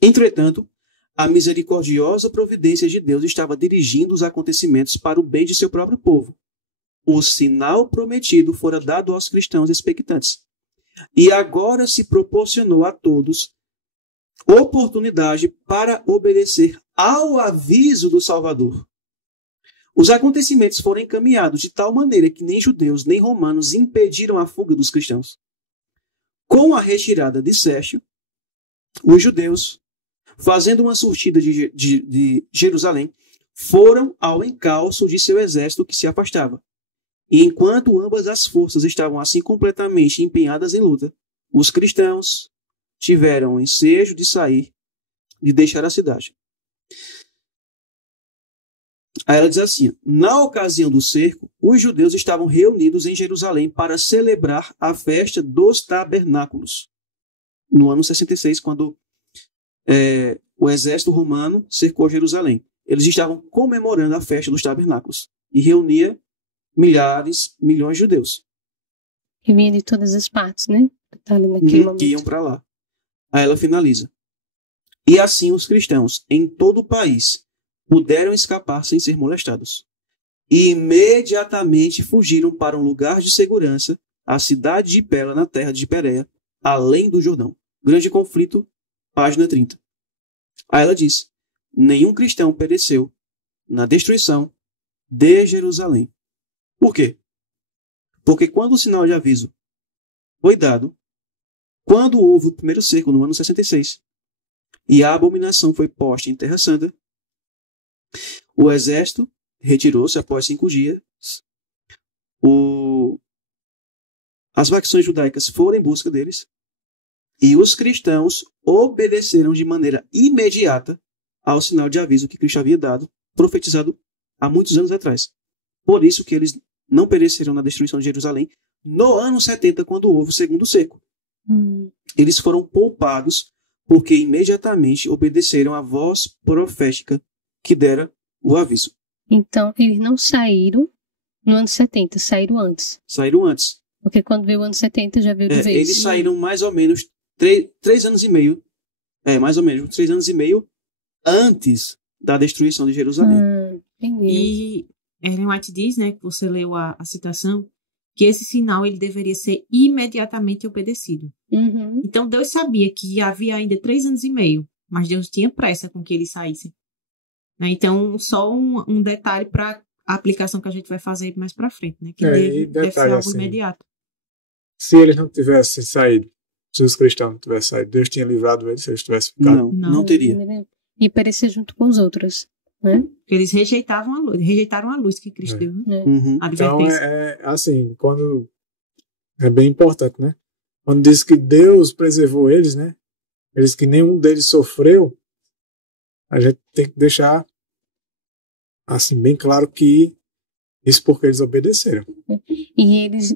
Entretanto, a misericordiosa providência de Deus estava dirigindo os acontecimentos para o bem de seu próprio povo. O sinal prometido fora dado aos cristãos expectantes. E agora se proporcionou a todos oportunidade para obedecer ao aviso do Salvador. Os acontecimentos foram encaminhados de tal maneira que nem judeus nem romanos impediram a fuga dos cristãos. Com a retirada de Sérgio, os judeus, fazendo uma surtida de Jerusalém, foram ao encalço de seu exército que se afastava. E enquanto ambas as forças estavam assim completamente empenhadas em luta, os cristãos tiveram o ensejo de sair, de deixar a cidade. Aí ela diz assim: na ocasião do cerco, os judeus estavam reunidos em Jerusalém para celebrar a festa dos tabernáculos. No ano 66, quando o exército romano cercou Jerusalém. Eles estavam comemorando a festa dos tabernáculos e reunia milhões de judeus. Que vinha de todas as partes, né? Tá ali naquele momento. Que iam para lá. Aí ela finaliza. E assim os cristãos em todo o país puderam escapar sem ser molestados. E imediatamente fugiram para um lugar de segurança, a cidade de Pela, na terra de Pérea, além do Jordão. Grande conflito, página 30. Aí ela diz: nenhum cristão pereceu na destruição de Jerusalém. Por quê? Porque quando o sinal de aviso foi dado, quando houve o primeiro cerco no ano 66, e a abominação foi posta em Terra Santa, o exército retirou-se após 5 dias. As facções judaicas foram em busca deles. E os cristãos obedeceram de maneira imediata ao sinal de aviso que Cristo havia dado, profetizado há muitos anos atrás. Por isso que eles não pereceram na destruição de Jerusalém no ano 70, quando houve o segundo cerco. Eles foram poupados porque imediatamente obedeceram à voz profética que dera o aviso. Então, eles não saíram no ano 70, saíram antes. Saíram antes. Porque quando veio o ano 70, já veio de vez. Eles saíram mais ou menos 3 anos e meio. Mais ou menos 3 anos e meio antes da destruição de Jerusalém. E Ellen White diz, né, que você leu a citação, que esse sinal ele deveria ser imediatamente obedecido. Então Deus sabia que havia ainda 3 anos e meio, mas Deus tinha pressa com que eles saíssem. Então, só um detalhe para a aplicação que a gente vai fazer mais para frente, né? Que deve ser algo assim, imediato. Se eles não tivessem saído, Jesus Cristo não tivesse saído, Deus tinha livrado eles se eles tivessem ficado? Não teria. E perecer junto com os outros, né? Eles rejeitaram a luz que Cristo deu, né? Então, assim, quando é bem importante, né? Quando diz que Deus preservou eles, né? Eles que nenhum deles sofreu, a gente tem que deixar assim bem claro que isso porque eles obedeceram. E eles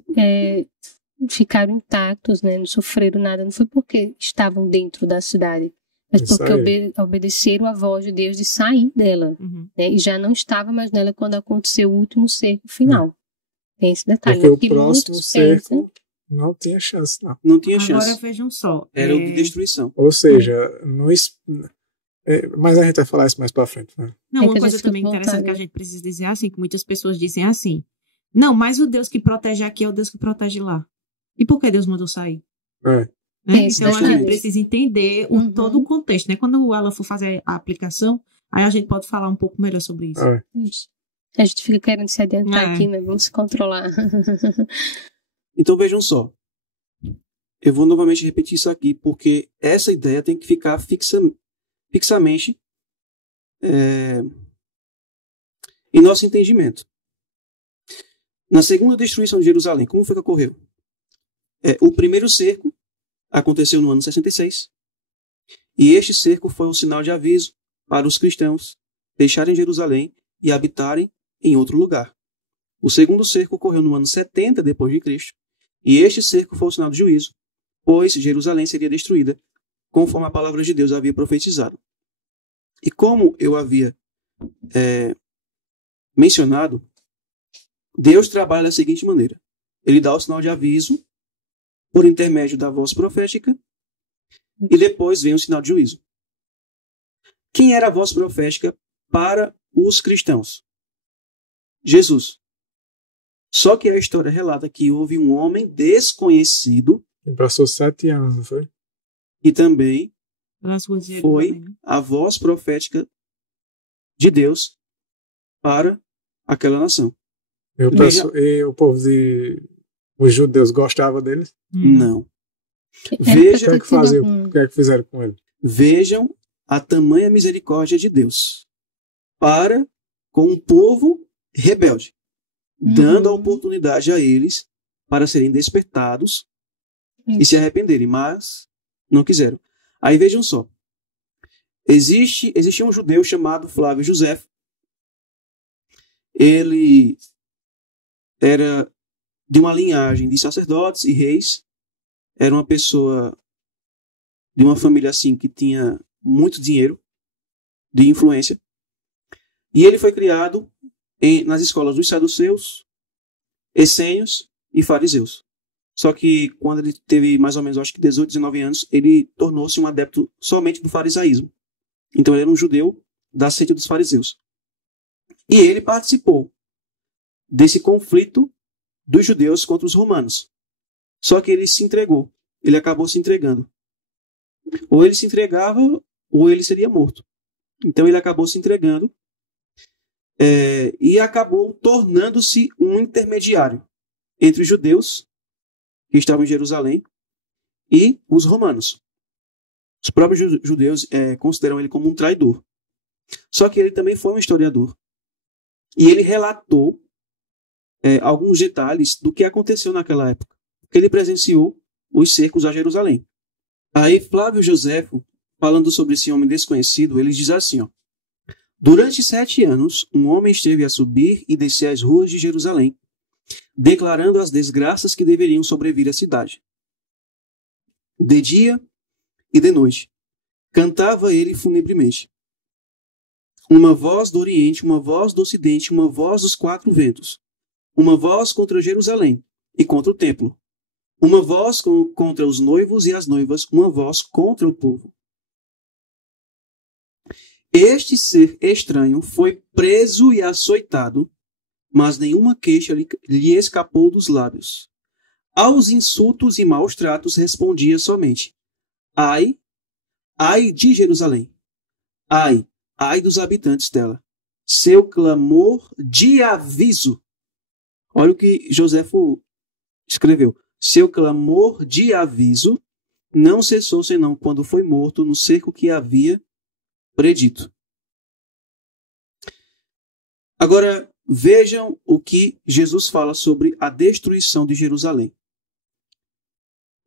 ficaram intactos, né? Não sofreram nada. Não foi porque estavam dentro da cidade, mas porque obedeceram a voz de Deus de sair dela. Né? E já não estava mais nela quando aconteceu o último cerco final. Tem esse detalhe. Porque o próximo cerco não tinha chance, não. Não tinha chance. Agora vejam só. Era o de destruição. Ou seja, mas a gente vai falar isso mais pra frente, né? Não, uma coisa também interessante que a gente precisa dizer assim, que muitas pessoas dizem assim: não, mas o Deus que protege aqui é o Deus que protege lá. E por que Deus mandou sair? Né? Então a gente precisa entender todo o contexto, né? Quando o Alan for fazer a aplicação, aí a gente pode falar um pouco melhor sobre isso. A gente fica querendo se adiantar aqui, né? Vamos se controlar. Então vejam só. Eu vou novamente repetir isso aqui, porque essa ideia tem que ficar fixamente em nosso entendimento. Na segunda destruição de Jerusalém, como foi que ocorreu? O primeiro cerco aconteceu no ano 66, e este cerco foi um sinal de aviso para os cristãos deixarem Jerusalém e habitarem em outro lugar. O segundo cerco ocorreu no ano 70 depois de Cristo, e este cerco foi o sinal de juízo, pois Jerusalém seria destruída, conforme a palavra de Deus havia profetizado. E como eu havia mencionado, Deus trabalha da seguinte maneira: ele dá o sinal de aviso por intermédio da voz profética e depois vem o sinal de juízo. Quem era a voz profética para os cristãos? Jesus. Só que a história relata que houve um homem desconhecido que passou 7 anos, não foi? E também foi a voz profética de Deus para aquela nação. E o povo os judeus gostavam deles? Não. Veja o que é que fizeram com ele. Vejam a tamanha misericórdia de Deus para com um povo rebelde, dando a oportunidade a eles para serem despertados e se arrependerem, mas não quiseram. Aí vejam só. Existia um judeu chamado Flávio Josefo, ele era de uma linhagem de sacerdotes e reis, era uma pessoa de uma família assim que tinha muito dinheiro, de influência, e ele foi criado nas escolas dos saduceus, essênios e fariseus. Só que quando ele teve mais ou menos, acho que 18, 19 anos, ele tornou-se um adepto somente do farisaísmo. Então ele era um judeu da seita dos fariseus. E ele participou desse conflito dos judeus contra os romanos. Só que ele se entregou. Ele acabou se entregando. Ou ele se entregava, ou ele seria morto. Então ele acabou se entregando e acabou tornando-se um intermediário entre os judeus que estavam em Jerusalém e os romanos. Os próprios judeus consideram ele como um traidor. Só que ele também foi um historiador. E ele relatou alguns detalhes do que aconteceu naquela época. Porque ele presenciou os cercos a Jerusalém. Aí Flávio Joséfo, falando sobre esse homem desconhecido, ele diz assim, ó: durante 7 anos, um homem esteve a subir e descer as ruas de Jerusalém, declarando as desgraças que deveriam sobrevir à cidade. De dia e de noite, cantava ele funebremente. Uma voz do Oriente, uma voz do Ocidente, uma voz dos 4 ventos. Uma voz contra Jerusalém e contra o templo. Uma voz contra os noivos e as noivas, uma voz contra o povo. Este ser estranho foi preso e açoitado, mas nenhuma queixa lhe escapou dos lábios. Aos insultos e maus tratos respondia somente: ai, ai de Jerusalém! Ai, ai dos habitantes dela! Seu clamor de aviso. Olha o que Joséfo escreveu. Seu clamor de aviso não cessou senão quando foi morto no cerco que havia predito. Agora, vejam o que Jesus fala sobre a destruição de Jerusalém.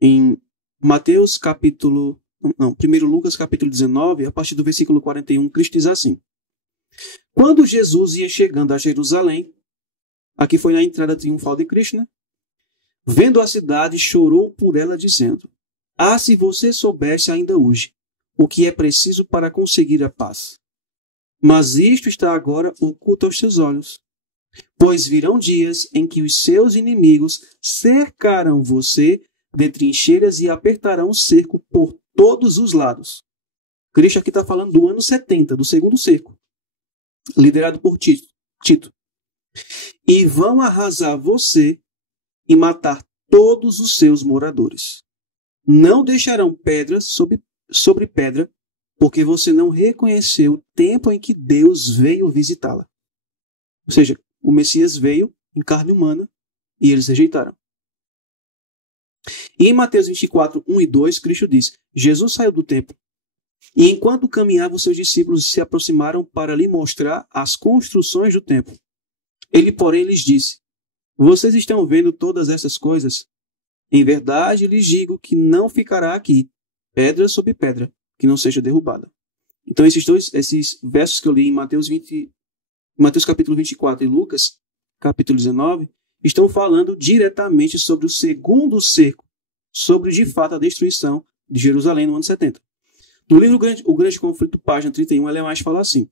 Em Mateus capítulo... Não, 1 Lucas capítulo 19, a partir do versículo 41, Cristo diz assim: quando Jesus ia chegando a Jerusalém, aqui foi na entrada triunfal de Cristo, né? Vendo a cidade, chorou por ela, dizendo: ah, se você soubesse ainda hoje o que é preciso para conseguir a paz. Mas isto está agora oculto aos seus olhos. Pois virão dias em que os seus inimigos cercarão você de trincheiras e apertarão o cerco por todos os lados. Cristo aqui está falando do ano 70, do segundo cerco, liderado por Tito. E vão arrasar você e matar todos os seus moradores. Não deixarão pedra sobre pedra, porque você não reconheceu o tempo em que Deus veio visitá-la. Ou seja, o Messias veio em carne humana e eles rejeitaram. E em Mateus 24, 1 e 2, Cristo diz: Jesus saiu do templo, e enquanto caminhava, os seus discípulos se aproximaram para lhe mostrar as construções do templo. Ele, porém, lhes disse: vocês estão vendo todas essas coisas? Em verdade, lhes digo que não ficará aqui pedra sobre pedra que não seja derrubada. Então, esses versos que eu li em Mateus capítulo 24 e Lucas capítulo 19 estão falando diretamente sobre o segundo cerco, sobre, de fato, a destruição de Jerusalém no ano 70. No livro O Grande Conflito, página 31, Ellen White fala assim: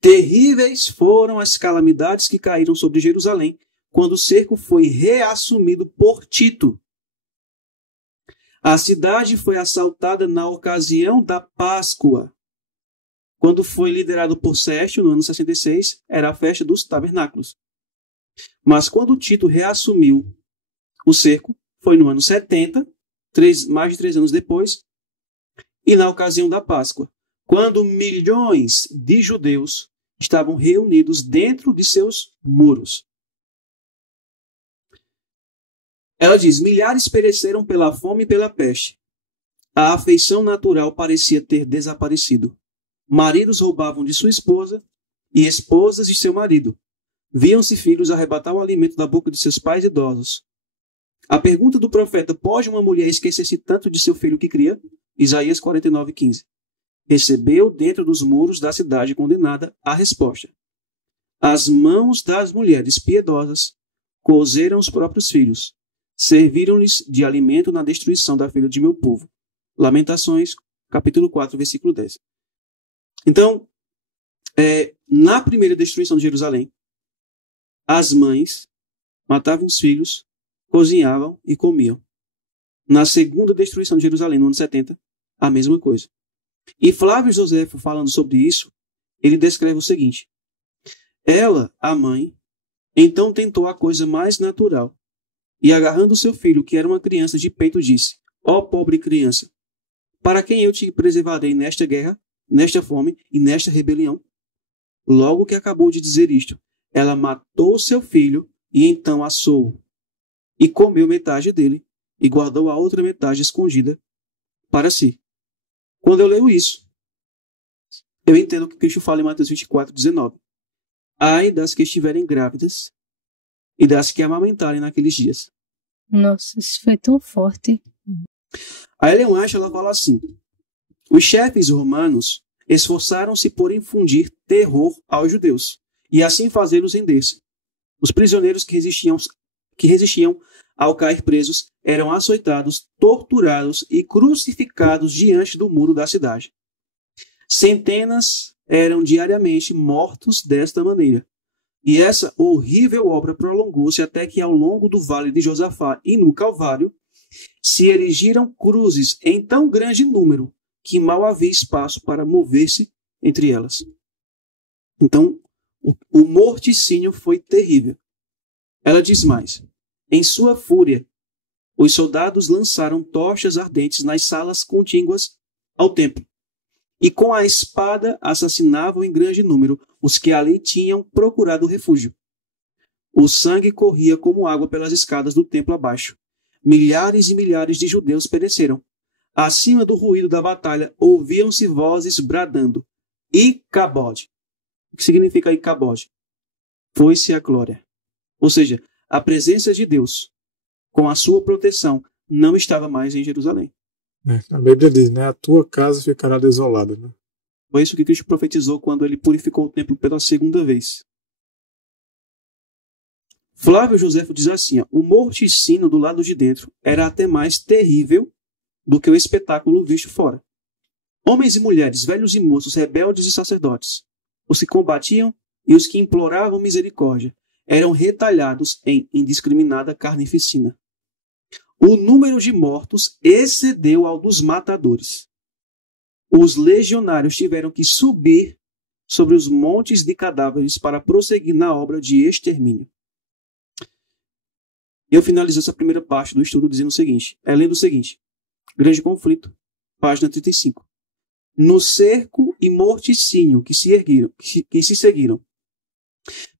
terríveis foram as calamidades que caíram sobre Jerusalém quando o cerco foi reassumido por Tito. A cidade foi assaltada na ocasião da Páscoa. Quando foi liderado por Sérgio, no ano 66, era a festa dos tabernáculos. Mas quando Tito reassumiu o cerco, foi no ano 70, mais de 3 anos depois, e na ocasião da Páscoa, quando milhões de judeus estavam reunidos dentro de seus muros. Ela diz: milhares pereceram pela fome e pela peste. A afeição natural parecia ter desaparecido. Maridos roubavam de sua esposa e esposas de seu marido. Viam-se filhos arrebatar o alimento da boca de seus pais idosos. A pergunta do profeta: pode uma mulher esquecer-se tanto de seu filho que cria? Isaías 49:15. Recebeu dentro dos muros da cidade condenada a resposta: As mãos das mulheres piedosas cozeram os próprios filhos, serviram-lhes de alimento na destruição da filha de meu povo. Lamentações, capítulo 4, versículo 10. Então, na primeira destruição de Jerusalém, as mães matavam os filhos, cozinhavam e comiam. Na segunda destruição de Jerusalém, no ano 70, a mesma coisa. E Flávio Joséfo, falando sobre isso, ele descreve o seguinte: ela, a mãe, então tentou a coisa mais natural, e agarrando seu filho, que era uma criança de peito, disse: ó pobre criança, para quem eu te preservarei nesta guerra, nesta fome e nesta rebelião? Logo que acabou de dizer isto, ela matou seu filho e então assou-o, e comeu metade dele, e guardou a outra metade escondida para si. Quando eu leio isso, eu entendo o que Cristo fala em Mateus 24, 19. Ai das que estiverem grávidas e das que amamentarem naqueles dias. Nossa, isso foi tão forte. A Ellen White, ela fala assim: os chefes romanos esforçaram-se por infundir terror aos judeus e assim fazê-los render-se. Os prisioneiros que resistiam ao cair presos eram açoitados, torturados e crucificados diante do muro da cidade. Centenas eram diariamente mortos desta maneira. E essa horrível obra prolongou-se até que, ao longo do vale de Josafá e no Calvário, se erigiram cruzes em tão grande número que mal havia espaço para mover-se entre elas. Então, o morticínio foi terrível. Ela diz mais: em sua fúria, os soldados lançaram tochas ardentes nas salas contíguas ao templo, e com a espada assassinavam em grande número os que ali tinham procurado refúgio. O sangue corria como água pelas escadas do templo abaixo. Milhares e milhares de judeus pereceram. Acima do ruído da batalha, ouviam-se vozes bradando: Icabode. O que significa Icabode? Foi-se a glória. Ou seja, a presença de Deus, com a sua proteção, não estava mais em Jerusalém. A Bíblia diz, né? A tua casa ficará desolada, né? Foi isso que Cristo profetizou quando ele purificou o templo pela segunda vez. Flávio Joséfo diz assim: o morticínio do lado de dentro era até mais terrível do que o espetáculo visto fora. Homens e mulheres, velhos e moços, rebeldes e sacerdotes, os que combatiam e os que imploravam misericórdia, eram retalhados em indiscriminada carnificina. O número de mortos excedeu ao dos matadores. Os legionários tiveram que subir sobre os montes de cadáveres para prosseguir na obra de extermínio. Eu finalizo essa primeira parte do estudo dizendo o seguinte, lendo o seguinte: Grande Conflito, página 35. No cerco e morticínio que se seguiram,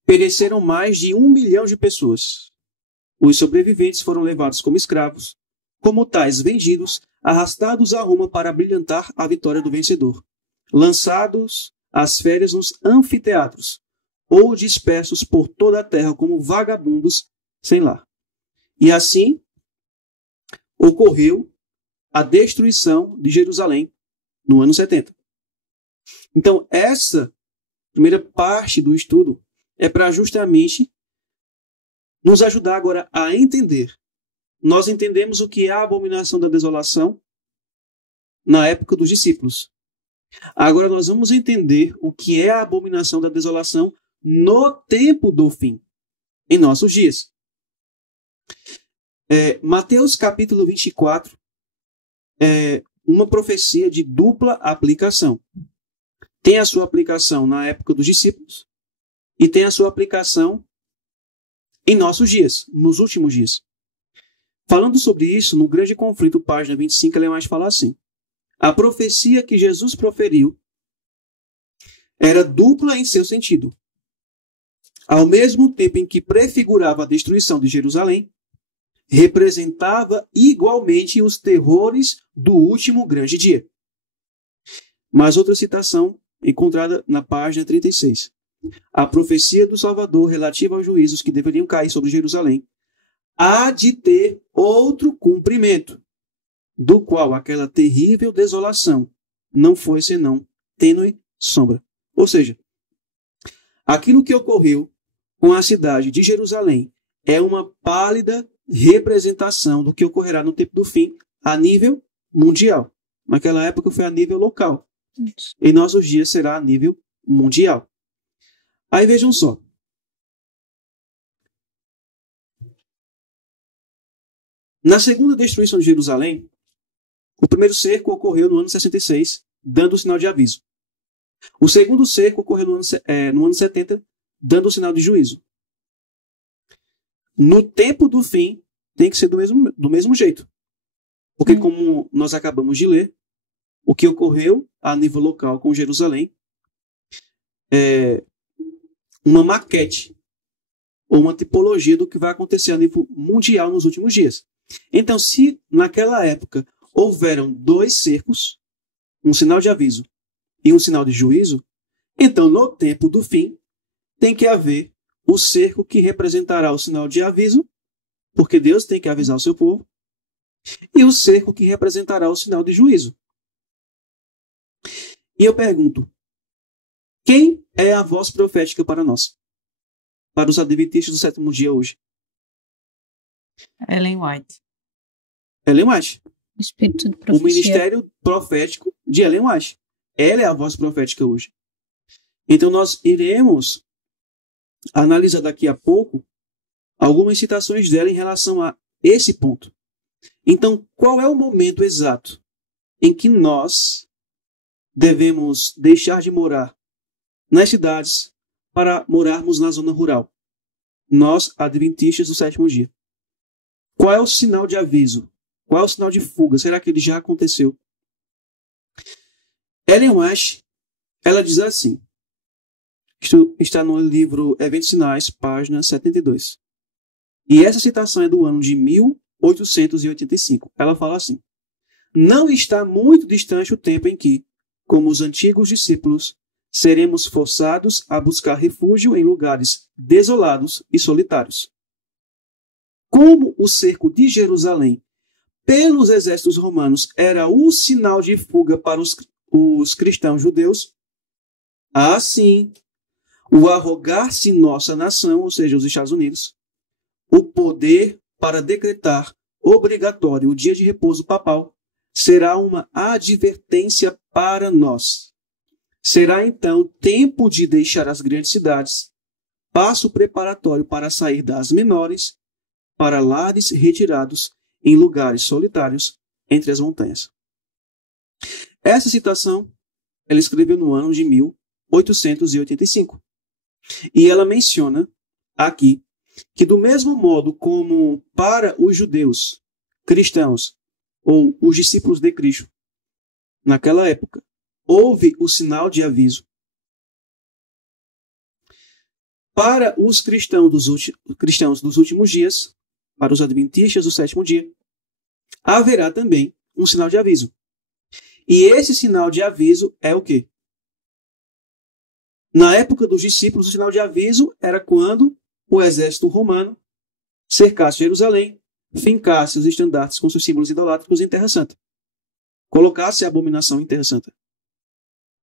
pereceram mais de 1 milhão de pessoas. Os sobreviventes foram levados como escravos, como tais vendidos, arrastados a Roma para brilhantar a vitória do vencedor, lançados às férias nos anfiteatros, ou dispersos por toda a terra como vagabundos sem lar. E assim ocorreu a destruição de Jerusalém no ano 70. Então, essa primeira parte do estudo é para justamente nos ajudar agora a entender. Nós entendemos o que é a abominação da desolação na época dos discípulos. Agora nós vamos entender o que é a abominação da desolação no tempo do fim, em nossos dias. Mateus capítulo 24 é uma profecia de dupla aplicação. Tem a sua aplicação na época dos discípulos e tem a sua aplicação em nossos dias, nos últimos dias. Falando sobre isso, no Grande Conflito, página 25, Ellen White fala assim: a profecia que Jesus proferiu era dupla em seu sentido. Ao mesmo tempo em que prefigurava a destruição de Jerusalém, representava igualmente os terrores do último grande dia. Mas outra citação encontrada na página 36. A profecia do Salvador relativa aos juízos que deveriam cair sobre Jerusalém há de ter outro cumprimento, do qual aquela terrível desolação não foi senão tênue sombra. Ou seja, aquilo que ocorreu com a cidade de Jerusalém é uma pálida representação do que ocorrerá no tempo do fim a nível mundial. Naquela época foi a nível local. Em nossos dias será a nível mundial. Aí vejam só. Na segunda destruição de Jerusalém, o primeiro cerco ocorreu no ano 66, dando o sinal de aviso. O segundo cerco ocorreu no ano 70, dando o sinal de juízo. No tempo do fim, tem que ser do mesmo jeito. Porque, como nós acabamos de ler, o que ocorreu a nível local com Jerusalém é uma maquete ou uma tipologia do que vai acontecer a nível mundial nos últimos dias. Então, se naquela época houveram 2 cercos, um sinal de aviso e um sinal de juízo, então no tempo do fim tem que haver o cerco que representará o sinal de aviso, porque Deus tem que avisar o seu povo, e o cerco que representará o sinal de juízo. E eu pergunto, quem é a voz profética para nós? Para os adventistas do sétimo dia hoje? Ellen White. Ellen White. Espírito de profecia. O ministério profético de Ellen White. Ela é a voz profética hoje. Então nós iremos analisar daqui a pouco algumas citações dela em relação a esse ponto. Então, qual é o momento exato em que nós devemos deixar de morar nas cidades para morarmos na zona rural? Nós, adventistas do sétimo dia. Qual é o sinal de aviso? Qual é o sinal de fuga? Será que ele já aconteceu? Ellen White, ela diz assim, isto está no livro Eventos Sinais, página 72. E essa citação é do ano de 1885. Ela fala assim: não está muito distante o tempo em que, como os antigos discípulos, seremos forçados a buscar refúgio em lugares desolados e solitários. Como o cerco de Jerusalém pelos exércitos romanos era o sinal de fuga para os cristãos judeus, assim, o arrogar-se nossa nação, ou seja, os Estados Unidos, o poder para decretar obrigatório o dia de repouso papal, será uma advertência para nós. Será então tempo de deixar as grandes cidades, passo preparatório para sair das menores, para lares retirados em lugares solitários entre as montanhas. Essa citação ela escreveu no ano de 1885. E ela menciona aqui que, do mesmo modo como para os judeus cristãos ou os discípulos de Cristo, naquela época, houve o sinal de aviso, para os cristãos dos últimos dias, para os adventistas do sétimo dia, haverá também um sinal de aviso. E esse sinal de aviso é o quê? Na época dos discípulos, o sinal de aviso era quando o exército romano cercasse Jerusalém, fincasse os estandartes com seus símbolos idolátricos em Terra Santa. Colocasse a abominação em Terra Santa.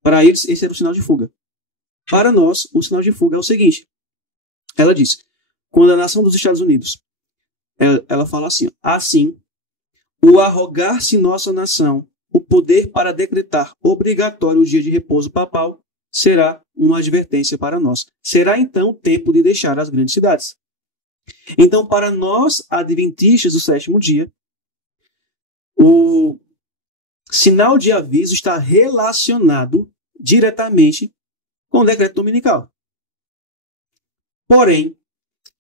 Para eles, esse era o sinal de fuga. Para nós, o sinal de fuga é o seguinte. Ela diz, quando a nação dos Estados Unidos, ela fala assim, assim, o arrogar-se nossa nação, o poder para decretar obrigatório o dia de repouso papal, será uma advertência para nós. Será então tempo de deixar as grandes cidades. Então, para nós, adventistas do sétimo dia, o sinal de aviso está relacionado diretamente com o decreto dominical. Porém,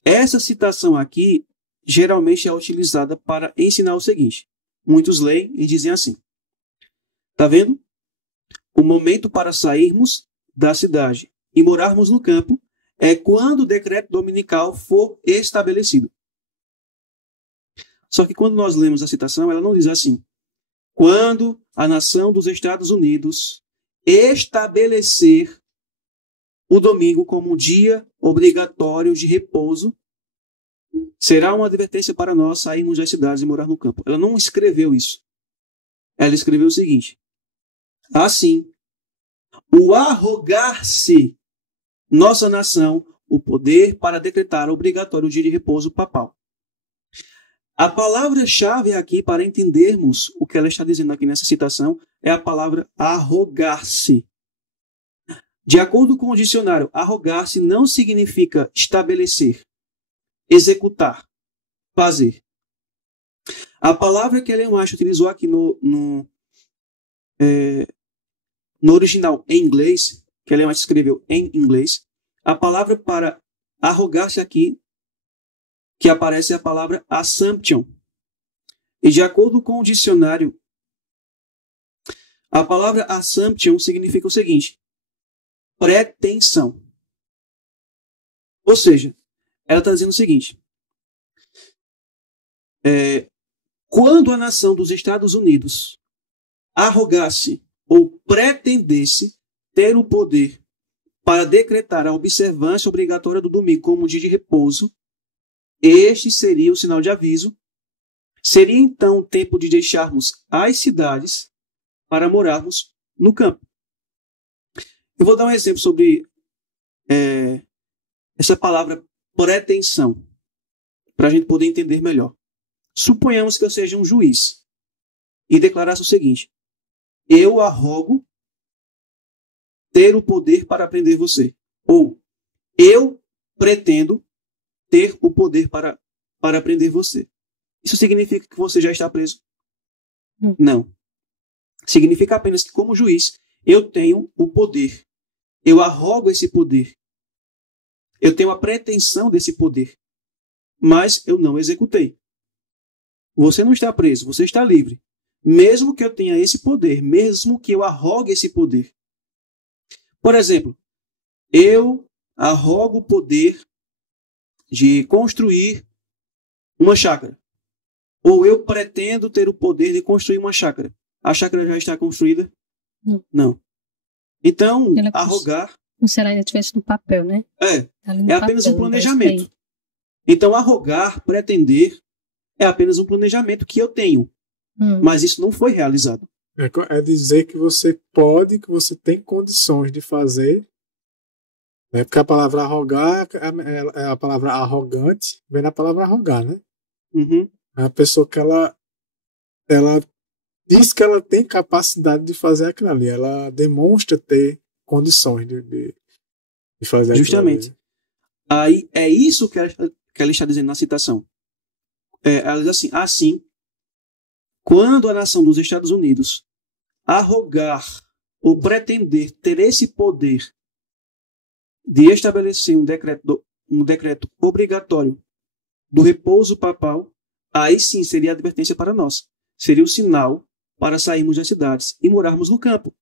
essa citação aqui geralmente é utilizada para ensinar o seguinte. Muitos leem e dizem assim. Está vendo? O momento para sairmos da cidade e morarmos no campo é quando o decreto dominical for estabelecido. Só que quando nós lemos a citação, ela não diz assim. Quando a nação dos Estados Unidos estabelecer o domingo como um dia obrigatório de repouso, será uma advertência para nós sairmos das cidades e morar no campo. Ela não escreveu isso. Ela escreveu o seguinte. Assim, o arrogar-se nossa nação o poder para decretar obrigatório o dia de repouso papal. A palavra-chave aqui para entendermos o que ela está dizendo aqui nessa citação é a palavra arrogar-se. De acordo com o dicionário, arrogar-se não significa estabelecer, executar, fazer. A palavra que Ellen White utilizou aqui no original em inglês, que Ellen White escreveu em inglês, a palavra para arrogar-se aqui que aparece é a palavra assumption. E de acordo com o dicionário, a palavra assumption significa o seguinte: pretensão. Ou seja, ela está dizendo o seguinte: quando a nação dos Estados Unidos arrogasse ou pretendesse ter o poder para decretar a observância obrigatória do domingo como um dia de repouso, este seria o sinal de aviso. Seria então o tempo de deixarmos as cidades para morarmos no campo. Eu vou dar um exemplo sobre essa palavra pretensão, para a gente poder entender melhor. Suponhamos que eu seja um juiz e declarasse o seguinte: eu arrogo ter o poder para prender você. Ou eu pretendo ter o poder para prender você. Isso significa que você já está preso? Não. Significa apenas que, como juiz, eu tenho o poder. Eu arrogo esse poder. Eu tenho a pretensão desse poder. Mas eu não executei. Você não está preso, você está livre. Mesmo que eu tenha esse poder, mesmo que eu arrogue esse poder. Por exemplo, eu arrogo o poder de construir uma chácara. Ou eu pretendo ter o poder de construir uma chácara. A chácara já está construída? Não. Então, arrogar... Se ela ainda estivesse no papel, né? É apenas um planejamento. Então, arrogar, pretender, é apenas um planejamento que eu tenho. Mas isso não foi realizado. É dizer que você pode, que você tem condições de fazer. Porque a palavra arrogar, a palavra arrogante, vem da palavra arrogar, né? Uhum. É a pessoa que ela diz que ela tem capacidade de fazer aquilo ali. Ela demonstra ter condições de fazer aquilo. Justamente. Aí é isso que ela está dizendo na citação. Ela diz assim: assim, quando a nação dos Estados Unidos arrogar ou pretender ter esse poder de estabelecer um decreto obrigatório do repouso papal, aí sim seria a advertência para nós. Seria o sinal para sairmos das cidades e morarmos no campo.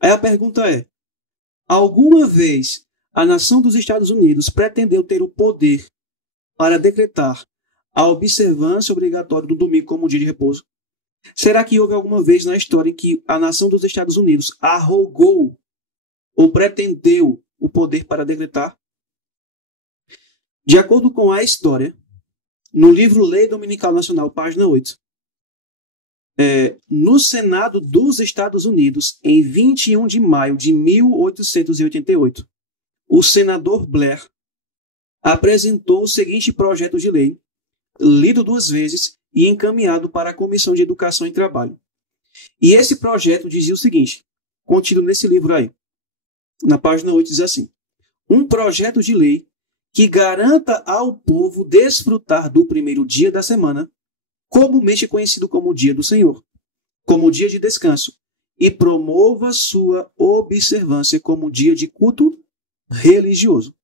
Aí a pergunta é: alguma vez a nação dos Estados Unidos pretendeu ter o poder para decretar a observância obrigatória do domingo como um dia de repouso? Será que houve alguma vez na história em que a nação dos Estados Unidos arrogou ou pretendeu o poder para decretar? De acordo com a história, no livro Lei Dominical Nacional, página 8, no Senado dos Estados Unidos, em 21 de maio de 1888, o senador Blair apresentou o seguinte projeto de lei, lido 2 vezes e encaminhado para a Comissão de Educação e Trabalho. E esse projeto dizia o seguinte, contido nesse livro aí, na página 8 diz assim: um projeto de lei que garanta ao povo desfrutar do primeiro dia da semana, comumente conhecido como o dia do Senhor, como dia de descanso, e promova sua observância como dia de culto religioso.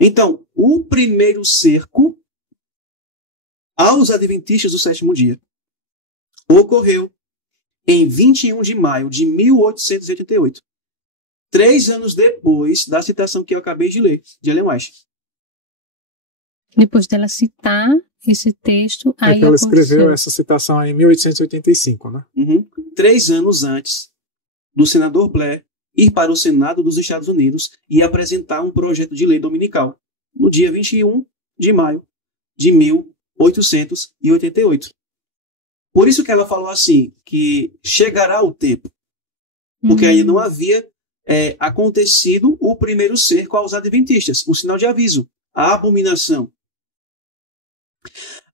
Então, o primeiro cerco aos adventistas do sétimo dia ocorreu em 21 de maio de 1888, 3 anos depois da citação que eu acabei de ler, de Ellen White. Depois dela citar esse texto, aí ela escreveu essa citação em 1885, né? 3 anos antes do senador Blair ir para o Senado dos Estados Unidos e apresentar um projeto de lei dominical, no dia 21 de maio de 1888. Por isso que ela falou assim, que chegará o tempo, porque ainda não havia acontecido o primeiro cerco aos adventistas, o sinal de aviso, a abominação.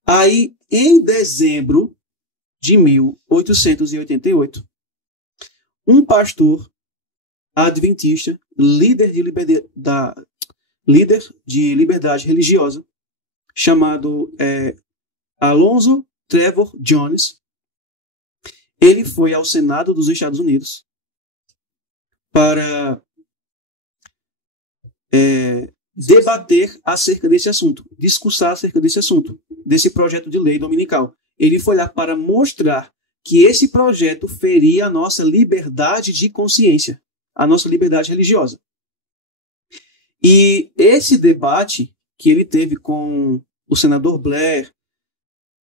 Aí, em dezembro de 1888, um pastor adventista, líder de liberdade religiosa, chamado Alonzo Trevor Jones, ele foi ao Senado dos Estados Unidos para debater acerca desse assunto, discursar acerca desse assunto, desse projeto de lei dominical. Ele foi lá para mostrar que esse projeto feria a nossa liberdade de consciência, a nossa liberdade religiosa. E esse debate que ele teve com o senador Blair,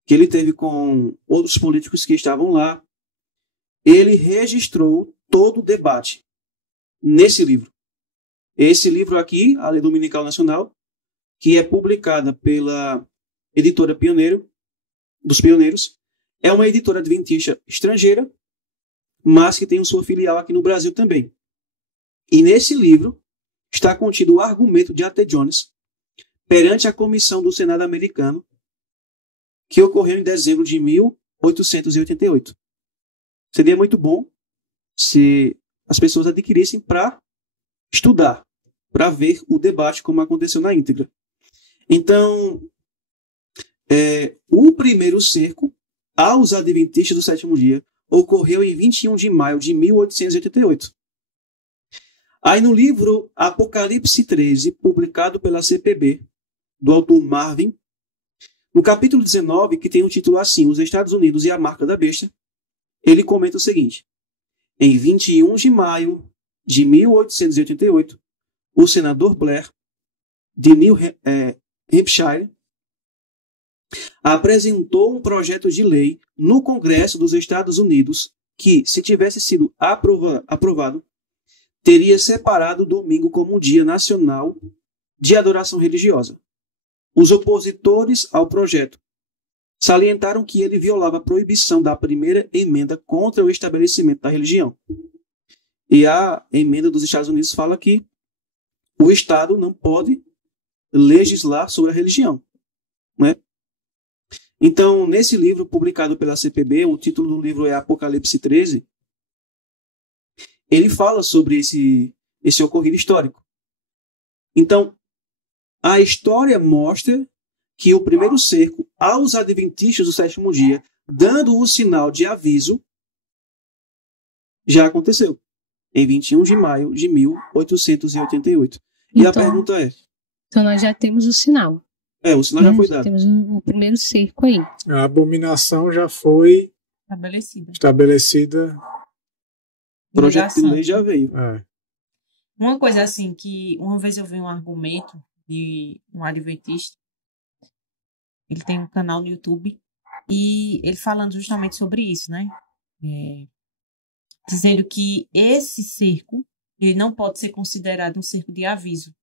que ele teve com outros políticos que estavam lá, ele registrou todo o debate nesse livro. Esse livro aqui, a Lei Dominical Nacional, que é publicada pela editora dos Pioneiros, é uma editora adventista estrangeira, mas que tem sua filial aqui no Brasil também. E nesse livro está contido o argumento de A.T. Jones perante a comissão do Senado americano, que ocorreu em dezembro de 1888. Seria muito bom se as pessoas adquirissem para estudar, para ver o debate como aconteceu na íntegra. Então, o primeiro cerco aos adventistas do sétimo dia ocorreu em 21 de maio de 1888. Aí no livro Apocalipse 13, publicado pela CPB, do autor Marvin, no capítulo 19, que tem o título assim, Os Estados Unidos e a Marca da Besta, ele comenta o seguinte: em 21 de maio de 1888, o senador Blair, de New Hampshire, apresentou um projeto de lei no Congresso dos Estados Unidos que, se tivesse sido aprovado, teria separado o domingo como um dia nacional de adoração religiosa. Os opositores ao projeto salientaram que ele violava a proibição da primeira emenda contra o estabelecimento da religião. E a emenda dos Estados Unidos fala que o Estado não pode legislar sobre a religião, né? Então, nesse livro publicado pela CPB, o título do livro é Apocalipse 13, ele fala sobre esse ocorrido histórico. Então, a história mostra que o primeiro cerco aos adventistas do sétimo dia, dando o sinal de aviso, já aconteceu, em 21 de maio de 1888. E a pergunta é... Então, nós já temos o sinal. O sinal já foi dado. Temos o primeiro cerco aí. A abominação já foi estabelecida. O projeto de lei já veio. Uma coisa assim, que uma vez eu vi um argumento de um adventista, ele tem um canal no YouTube, e ele falando justamente sobre isso, né? Dizendo que esse cerco, ele não pode ser considerado um cerco de aviso.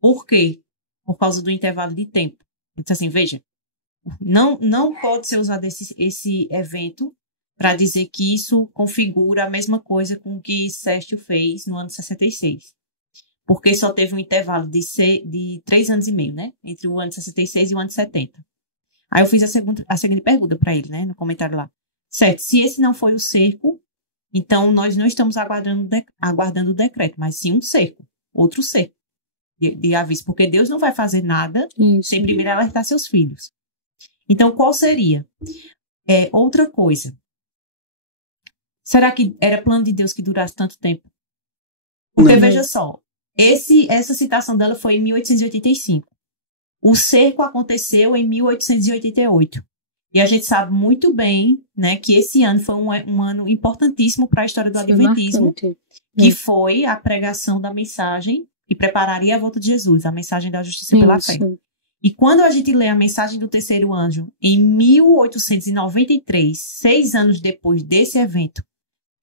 Por quê? Por causa do intervalo de tempo. Ele disse assim, veja, não pode ser usado esse evento para dizer que isso configura a mesma coisa com o que Sérgio fez no ano 66. Porque só teve um intervalo de 3 anos e meio, né? Entre o ano de 66 e o ano de 70. Aí eu fiz a seguinte pergunta para ele, né? No comentário lá. Certo, se esse não foi o cerco, então nós não estamos aguardando o decreto, mas sim um cerco, outro cerco de aviso, porque Deus não vai fazer nada sem primeiro alertar seus filhos. Então, qual seria? Outra coisa. Será que era plano de Deus que durasse tanto tempo? Porque, veja só, essa citação dela foi em 1885. O cerco aconteceu em 1888. E a gente sabe muito bem, né, que esse ano foi um ano importantíssimo para a história do adventismo, que foi a pregação da mensagem que prepararia a volta de Jesus, a mensagem da justiça pela fé. E quando a gente lê a mensagem do terceiro anjo, em 1893, 6 anos depois desse evento,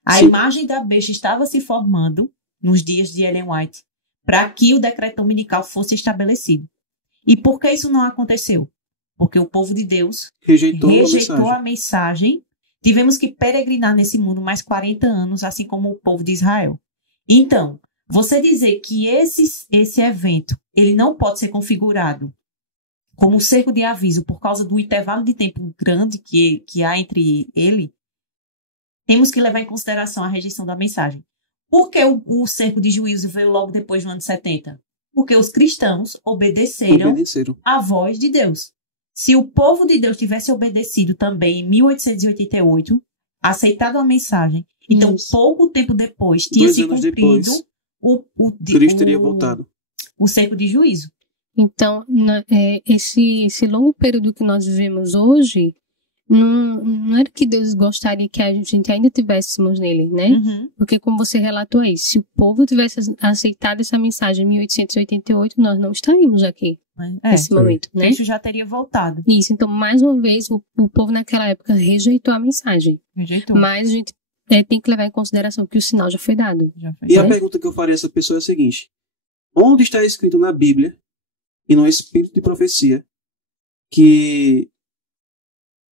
a imagem da besta estava se formando nos dias de Ellen White para que o decreto dominical fosse estabelecido. E por que isso não aconteceu? Porque o povo de Deus rejeitou a mensagem. Tivemos que peregrinar nesse mundo mais 40 anos, assim como o povo de Israel. Então, você dizer que esse evento ele não pode ser configurado como um cerco de aviso por causa do intervalo de tempo grande que há entre ele, temos que levar em consideração a rejeição da mensagem. Por que o cerco de juízo veio logo depois do ano 70? Porque os cristãos obedeceram à voz de Deus. Se o povo de Deus tivesse obedecido também em 1888, aceitado a mensagem, então pouco tempo depois tinha se cumprido Cristo teria voltado. O cerco de juízo. Então, esse longo período que nós vivemos hoje, não era que Deus gostaria que a gente ainda tivéssemos nele, né? Uhum. Porque como você relatou aí, se o povo tivesse aceitado essa mensagem em 1888, nós não estaríamos aqui nesse momento, né? Cristo já teria voltado. Isso, então mais uma vez o povo naquela época rejeitou a mensagem. Mas a gente tem que levar em consideração que o sinal já foi dado. E a pergunta que eu faria a essa pessoa é a seguinte: onde está escrito na Bíblia e no Espírito de Profecia que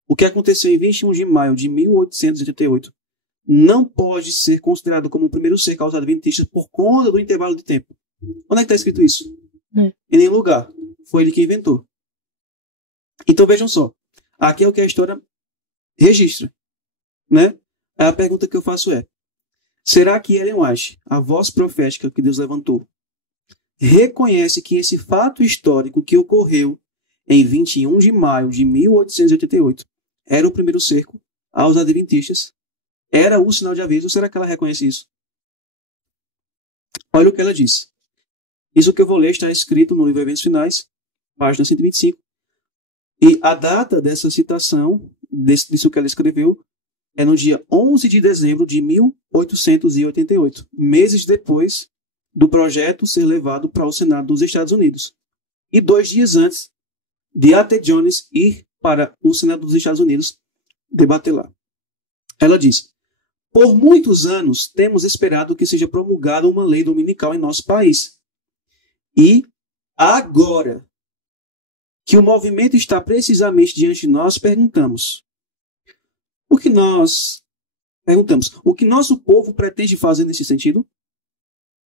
o que aconteceu em 21 de maio de 1888 não pode ser considerado como o primeiro cerco aos adventistas por conta do intervalo de tempo? Onde é que está escrito isso? Em nenhum lugar. Foi ele que inventou. Então vejam só. Aqui é o que a história registra, né? A pergunta que eu faço é: será que Ellen White, a voz profética que Deus levantou, reconhece que esse fato histórico que ocorreu em 21 de maio de 1888 era o primeiro cerco aos adventistas? Era o sinal de aviso? Será que ela reconhece isso? Olha o que ela diz. Isso que eu vou ler está escrito no livro Eventos Finais, página 125. E a data dessa citação, disso que ela escreveu, é no dia 11 de dezembro de 1888, meses depois do projeto ser levado para o Senado dos Estados Unidos. E 2 dias antes de A.T. Jones ir para o Senado dos Estados Unidos debater lá. Ela diz: por muitos anos temos esperado que seja promulgada uma lei dominical em nosso país. E agora que o movimento está precisamente diante de nós, perguntamos: o que nosso povo pretende fazer nesse sentido?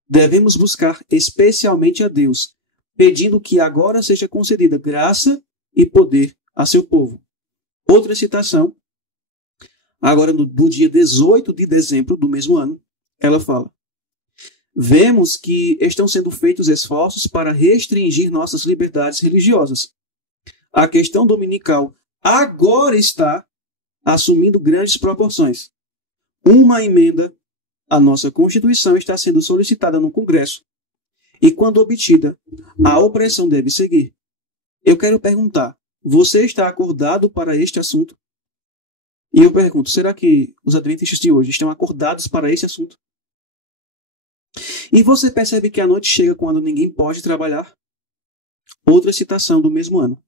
Devemos buscar especialmente a Deus, pedindo que agora seja concedida graça e poder a seu povo. Outra citação, agora do dia 18 de dezembro do mesmo ano, ela fala: vemos que estão sendo feitos esforços para restringir nossas liberdades religiosas. A questão dominical agora está assumindo grandes proporções. Uma emenda à nossa Constituição está sendo solicitada no Congresso. E quando obtida, a opressão deve seguir. Eu quero perguntar: você está acordado para este assunto? E eu pergunto: será que os adventistas de hoje estão acordados para este assunto? E você percebe que a noite chega quando ninguém pode trabalhar? Outra citação do mesmo ano.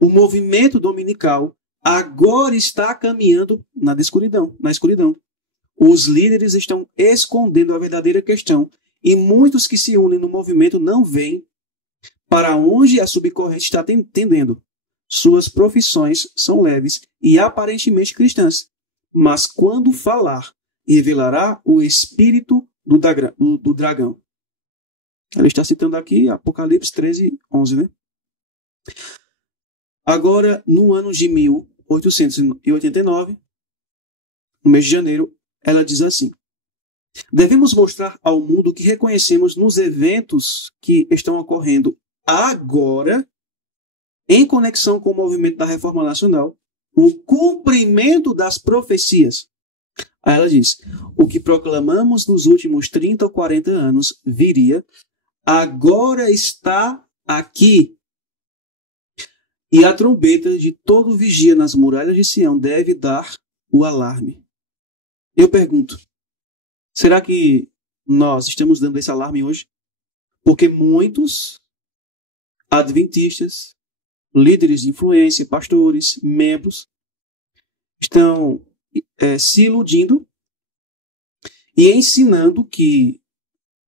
O movimento dominical agora está caminhando na escuridão. Os líderes estão escondendo a verdadeira questão e muitos que se unem no movimento não veem para onde a subcorrente está tendendo. Suas profissões são leves e aparentemente cristãs, mas quando falar, revelará o espírito do dragão. Ela está citando aqui Apocalipse 13, 11, né? Agora, no ano de 1889, no mês de janeiro, ela diz assim: devemos mostrar ao mundo que reconhecemos nos eventos que estão ocorrendo agora, em conexão com o movimento da Reforma Nacional, o cumprimento das profecias. Aí ela diz: o que proclamamos nos últimos 30 ou 40 anos viria, agora está aqui. E a trombeta de todo vigia nas muralhas de Sião deve dar o alarme. Eu pergunto: será que nós estamos dando esse alarme hoje? Porque muitos adventistas, líderes de influência, pastores, membros, estão se iludindo e ensinando que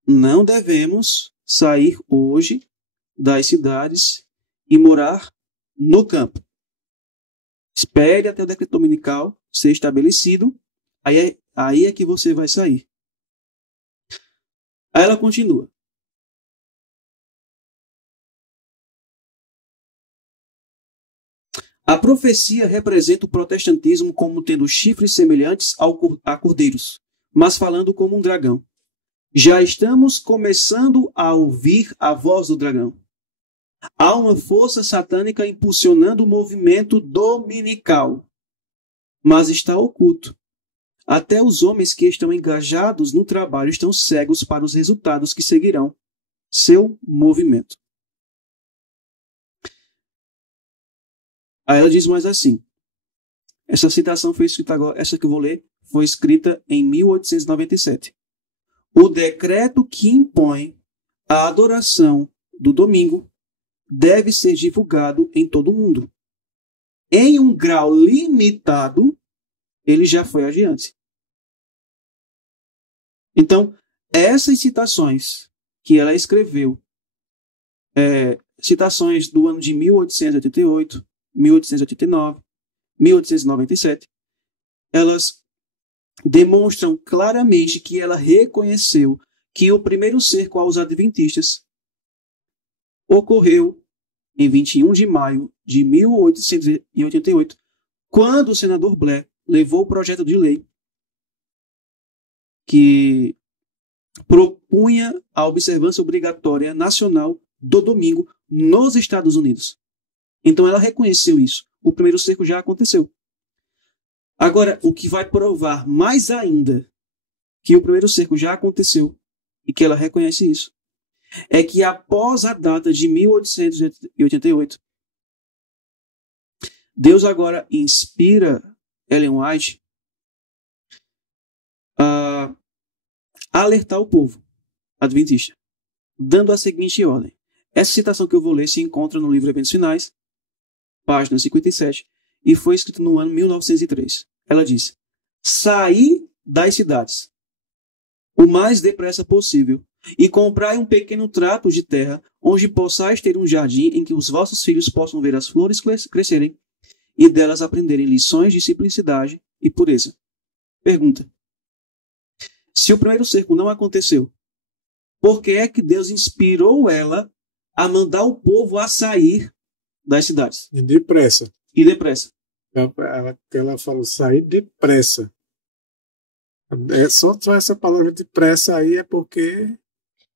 não devemos sair hoje das cidades e morar no campo. Espere até o decreto dominical ser estabelecido, aí é que você vai sair. Aí ela continua. A profecia representa o protestantismo como tendo chifres semelhantes a cordeiros, mas falando como um dragão. Já estamos começando a ouvir a voz do dragão. Há uma força satânica impulsionando o movimento dominical, mas está oculto. Até os homens que estão engajados no trabalho estão cegos para os resultados que seguirão seu movimento. Aí ela diz mais assim. Essa citação foi escrita agora, essa que eu vou ler, foi escrita em 1897. O decreto que impõe a adoração do domingo deve ser divulgado em todo o mundo. Em um grau limitado, ele já foi adiante. Então, essas citações que ela escreveu, citações do ano de 1888, 1889, 1897, elas demonstram claramente que ela reconheceu que o primeiro cerco aos adventistas ocorreu em 21 de maio de 1888, quando o senador Blair levou o projeto de lei que propunha a observância obrigatória nacional do domingo nos Estados Unidos. Então ela reconheceu isso. O primeiro cerco já aconteceu. Agora, o que vai provar mais ainda que o primeiro cerco já aconteceu e que ela reconhece isso, é que após a data de 1888, Deus agora inspira Ellen White a alertar o povo adventista, dando a seguinte ordem. Essa citação que eu vou ler se encontra no livro Eventos Finais, página 57, e foi escrita no ano 1903. Ela diz: saí das cidades o mais depressa possível e comprai um pequeno trato de terra onde possais ter um jardim em que os vossos filhos possam ver as flores crescerem e delas aprenderem lições de simplicidade e pureza. Pergunta: se o primeiro cerco não aconteceu, por que é que Deus inspirou ela a mandar o povo a sair das cidades? E depressa. E depressa. Ela falou sair depressa. Só essa palavra depressa aí é porque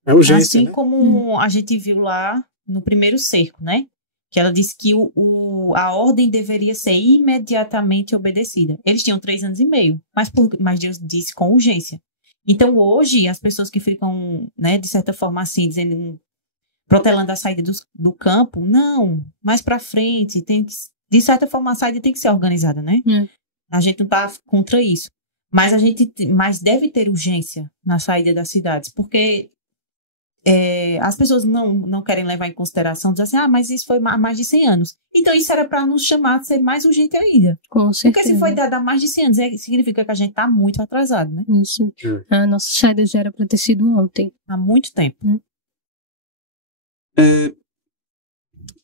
é urgência, assim, né? Como a gente viu lá no primeiro cerco, né? Que ela disse que a ordem deveria ser imediatamente obedecida. Eles tinham 3 anos e meio, mas Deus disse com urgência. Então, hoje, as pessoas que ficam, né, de certa forma assim, dizendo, protelando a saída do campo, não, mais para frente, de certa forma a saída tem que ser organizada, né? A gente não está contra isso. Mas deve ter urgência na saída das cidades, porque as pessoas não querem levar em consideração, dizer assim, mas isso foi há mais de 100 anos. Então, isso era para nos chamar a ser mais urgente ainda. Com certeza. Porque se foi dado há mais de 100 anos, significa que a gente está muito atrasado, né? Isso. A nossa saída já era para ter sido ontem. Há muito tempo.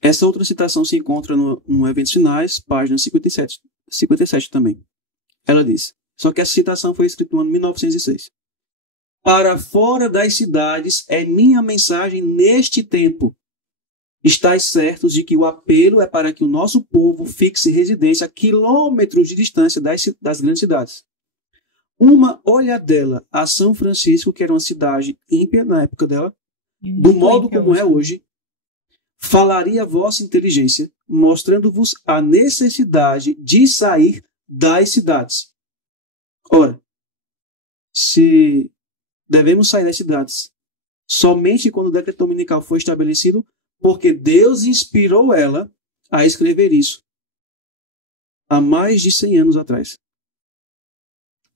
Essa outra citação se encontra no Eventos Finais, página 57 também. Ela diz, só que essa citação foi escrita no ano 1906. Para fora das cidades é minha mensagem neste tempo. Estais certos de que o apelo é para que o nosso povo fixe residência a quilômetros de distância das grandes cidades. Uma olhadela a São Francisco, que era uma cidade ímpia na época dela, do modo como é hoje, falaria a vossa inteligência, mostrando-vos a necessidade de sair das cidades. Ora, se devemos sair das cidades somente quando o decreto dominical foi estabelecido, porque Deus inspirou ela a escrever isso há mais de 100 anos atrás.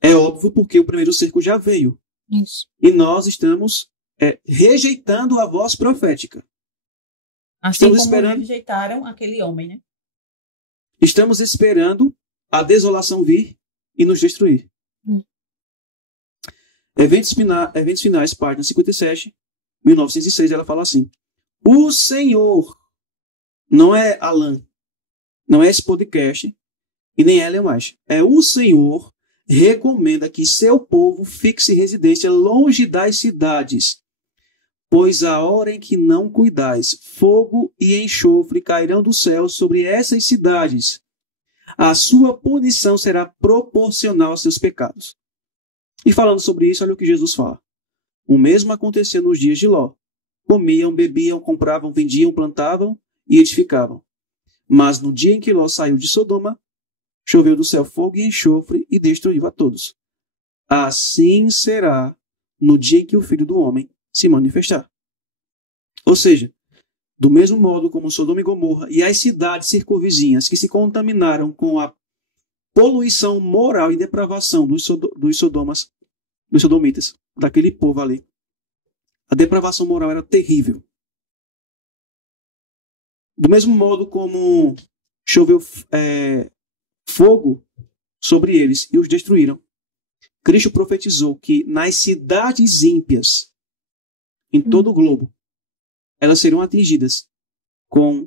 É óbvio porque o primeiro cerco já veio. Isso. E nós estamos rejeitando a voz profética. Assim estamos como rejeitaram aquele homem, né? Estamos esperando a desolação vir e nos destruir. Eventos Finais, página 57, 1906, ela fala assim: o Senhor, não é Alan, não é esse podcast, e nem Ellen White, é o Senhor recomenda que seu povo fixe residência longe das cidades, Pois a hora em que não cuidais, fogo e enxofre cairão do céu sobre essas cidades. A sua punição será proporcional aos seus pecados. E falando sobre isso, olha o que Jesus fala. O mesmo acontecia nos dias de Ló. Comiam, bebiam, compravam, vendiam, plantavam e edificavam. Mas no dia em que Ló saiu de Sodoma, choveu do céu fogo e enxofre e destruiu a todos. Assim será no dia em que o Filho do Homem se manifestar. Ou seja, do mesmo modo como Sodoma e Gomorra e as cidades circunvizinhas que se contaminaram com a poluição moral e depravação dos sodomitas, daquele povo ali. A depravação moral era terrível. Do mesmo modo como choveu fogo sobre eles e os destruíram, Cristo profetizou que nas cidades ímpias, em todo o globo, elas serão atingidas com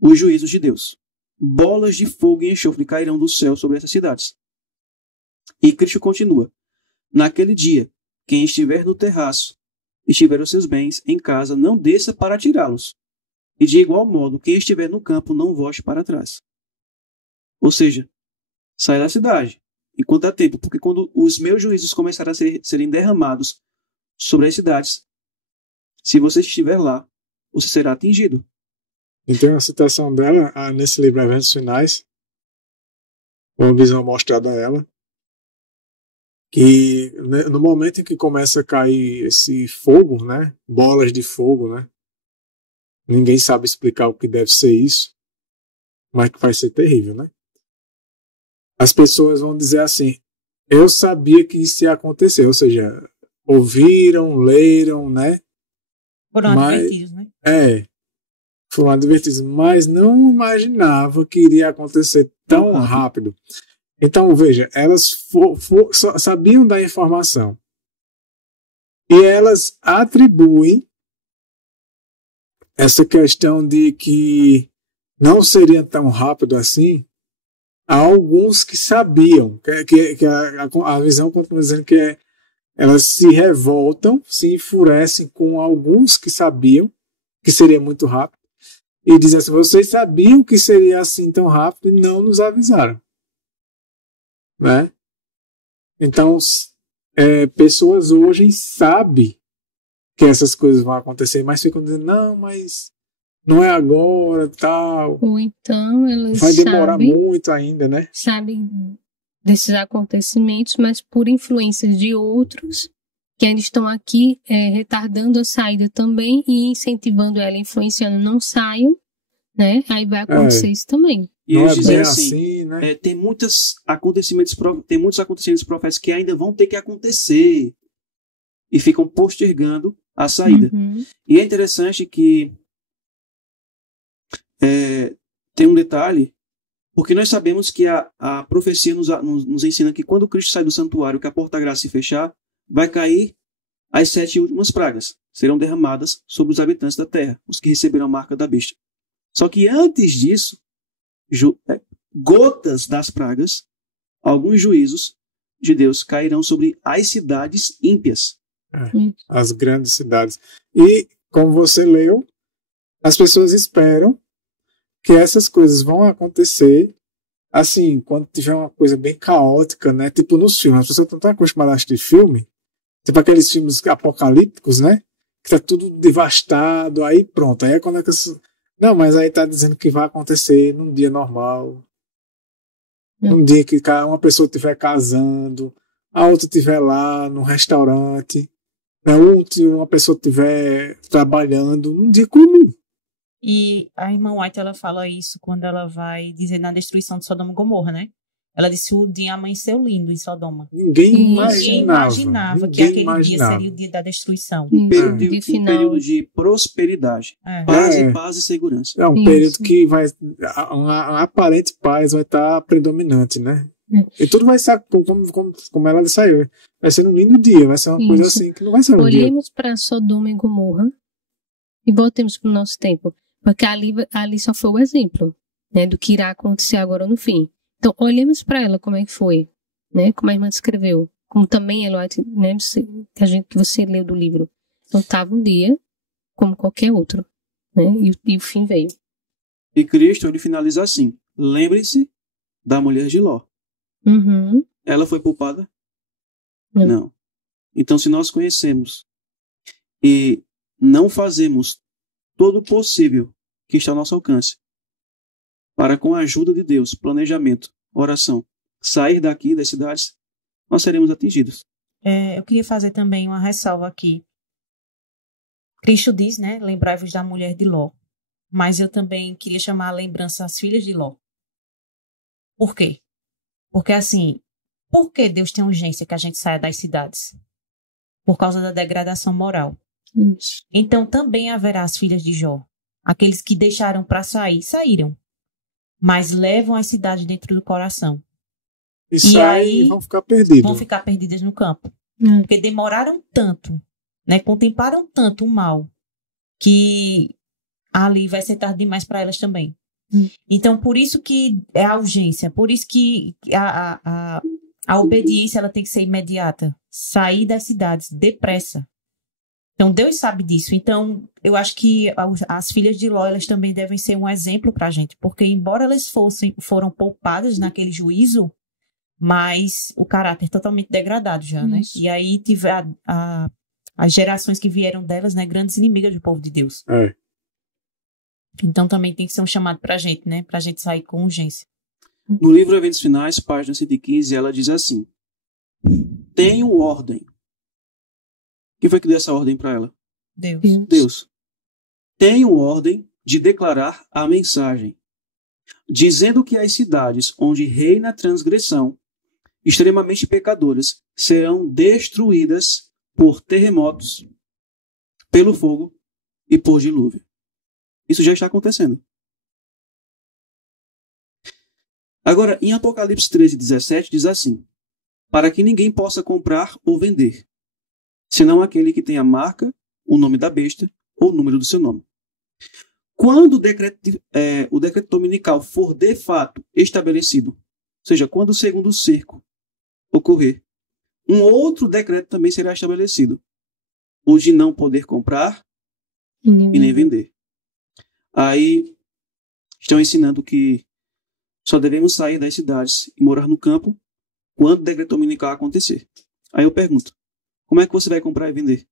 os juízos de Deus. Bolas de fogo e enxofre cairão do céu sobre essas cidades. E Cristo continua. Naquele dia, quem estiver no terraço e tiver os seus bens em casa, não desça para tirá-los. E de igual modo, quem estiver no campo, não volte para trás. Ou seja, sai da cidade, enquanto há tempo, porque quando os meus juízos começarem a serem derramados sobre as cidades, se você estiver lá, você será atingido. Então, a citação dela, nesse livro Eventos Finais, uma visão mostrada a ela, que no momento em que começa a cair esse fogo, né, bolas de fogo, né, ninguém sabe explicar o que deve ser isso, mas que vai ser terrível, né? As pessoas vão dizer assim, eu sabia que isso ia acontecer, ou seja, ouviram, leram, né? Foram advertidos, né? Foram advertidos, mas não imaginava que iria acontecer tão rápido. Então, veja, elas sabiam da informação e elas atribuem essa questão de que não seria tão rápido assim a alguns que sabiam, que a visão continua dizendo que elas se revoltam, se enfurecem com alguns que sabiam que seria muito rápido e dizem assim, vocês sabiam que seria assim tão rápido e não nos avisaram. Né? Então, pessoas hoje sabem que essas coisas vão acontecer, mas ficam dizendo, não, mas não é agora, tal. Ou então elas vai demorar muito ainda, né? Sabem desses acontecimentos, mas por influências de outros que ainda estão aqui retardando a saída também e incentivando ela, influenciando, não saiam, né? Aí vai acontecer isso também. E não eles dizem assim, né? Tem muitos acontecimentos proféticos que ainda vão ter que acontecer e ficam postergando a saída. Uhum. E é interessante que tem um detalhe, porque nós sabemos que a profecia nos ensina que quando Cristo sai do santuário, que a porta da graça se fechar, vai cair as 7 últimas pragas, serão derramadas sobre os habitantes da terra, os que receberam a marca da besta. Só que antes disso, gotas das pragas, alguns juízos de Deus cairão sobre as cidades ímpias. As grandes cidades. E, como você leu, as pessoas esperam que essas coisas vão acontecer assim, quando tiver uma coisa bem caótica, né? Tipo nos filmes. As pessoas estão tão acostumadas a assistir filme, tipo aqueles filmes apocalípticos, né? Que tá tudo devastado, aí pronto. Aí é quando não, mas aí tá dizendo que vai acontecer num dia normal. Num dia que uma pessoa estiver casando, a outra estiver lá no restaurante, né? Uma pessoa estiver trabalhando num dia comum. E a irmã White, ela fala isso quando ela vai dizer na destruição de Sodoma e Gomorra, né? Ela disse o dia amanheceu lindo em Sodoma. Ninguém imaginava que aquele dia seria o dia da destruição. Um período de prosperidade. Paz e segurança. É um período que a aparente paz vai estar predominante, né? E tudo vai ser como ela saiu. Vai ser um lindo dia, vai ser uma coisa assim que não vai ser um dia. Olhemos para Sodoma e Gomorra e voltemos para o nosso tempo. Porque ali só foi o exemplo, né, do que irá acontecer agora no fim. Então, olhemos para ela como é que foi, né, como a irmã descreveu, como também ela, né, que você leu do livro. Então, estava um dia como qualquer outro, né? E o fim veio. E Cristo, ele finaliza assim: lembre-se da mulher de Ló. Uhum. Ela foi poupada? Não. Então, se nós conhecemos e não fazemos todo o possível que está ao nosso alcance para, com a ajuda de Deus, planejamento, oração, sair daqui das cidades, nós seremos atingidos. Eu queria fazer também uma ressalva aqui. Cristo diz, né, lembrai-vos da mulher de Ló. Mas eu também queria chamar a lembrança as filhas de Ló. Por quê? Porque assim, por que Deus tem urgência que a gente saia das cidades? Por causa da degradação moral. Isso. Então também haverá as filhas de Jó. Aqueles que deixaram para sair, saíram. Mas levam as cidades dentro do coração. E aí vão ficar perdidos. Vão ficar perdidas no campo. Porque demoraram tanto, né? Contemplaram tanto o mal, que ali vai ser tarde demais para elas também. Então, por isso que é a urgência, por isso que a obediência ela tem que ser imediata. Sair das cidades depressa. Então, Deus sabe disso. Então, eu acho que as filhas de Ló, elas também devem ser um exemplo para a gente. Porque, embora elas foram poupadas naquele juízo, mas o caráter totalmente degradado já, né? E aí tive as gerações que vieram delas, né? Grandes inimigas do povo de Deus. Então também tem que ser um chamado pra gente, né? Pra gente sair com urgência. No livro Eventos Finais, página 115, ela diz assim: tenho ordem. Quem foi que deu essa ordem para ela? Deus. Tenho ordem de declarar a mensagem, dizendo que as cidades onde reina a transgressão, extremamente pecadoras, serão destruídas por terremotos, pelo fogo e por dilúvio. Isso já está acontecendo. Agora, em Apocalipse 13:17, diz assim: para que ninguém possa comprar ou vender, senão aquele que tem a marca, o nome da besta ou o número do seu nome. Quando o decreto dominical for de fato estabelecido, ou seja, quando o segundo cerco ocorrer, um outro decreto também será estabelecido, o de não poder comprar e nem vender. Aí estão ensinando que só devemos sair das cidades e morar no campo quando o decreto dominical acontecer. Aí eu pergunto, como é que você vai comprar e vender?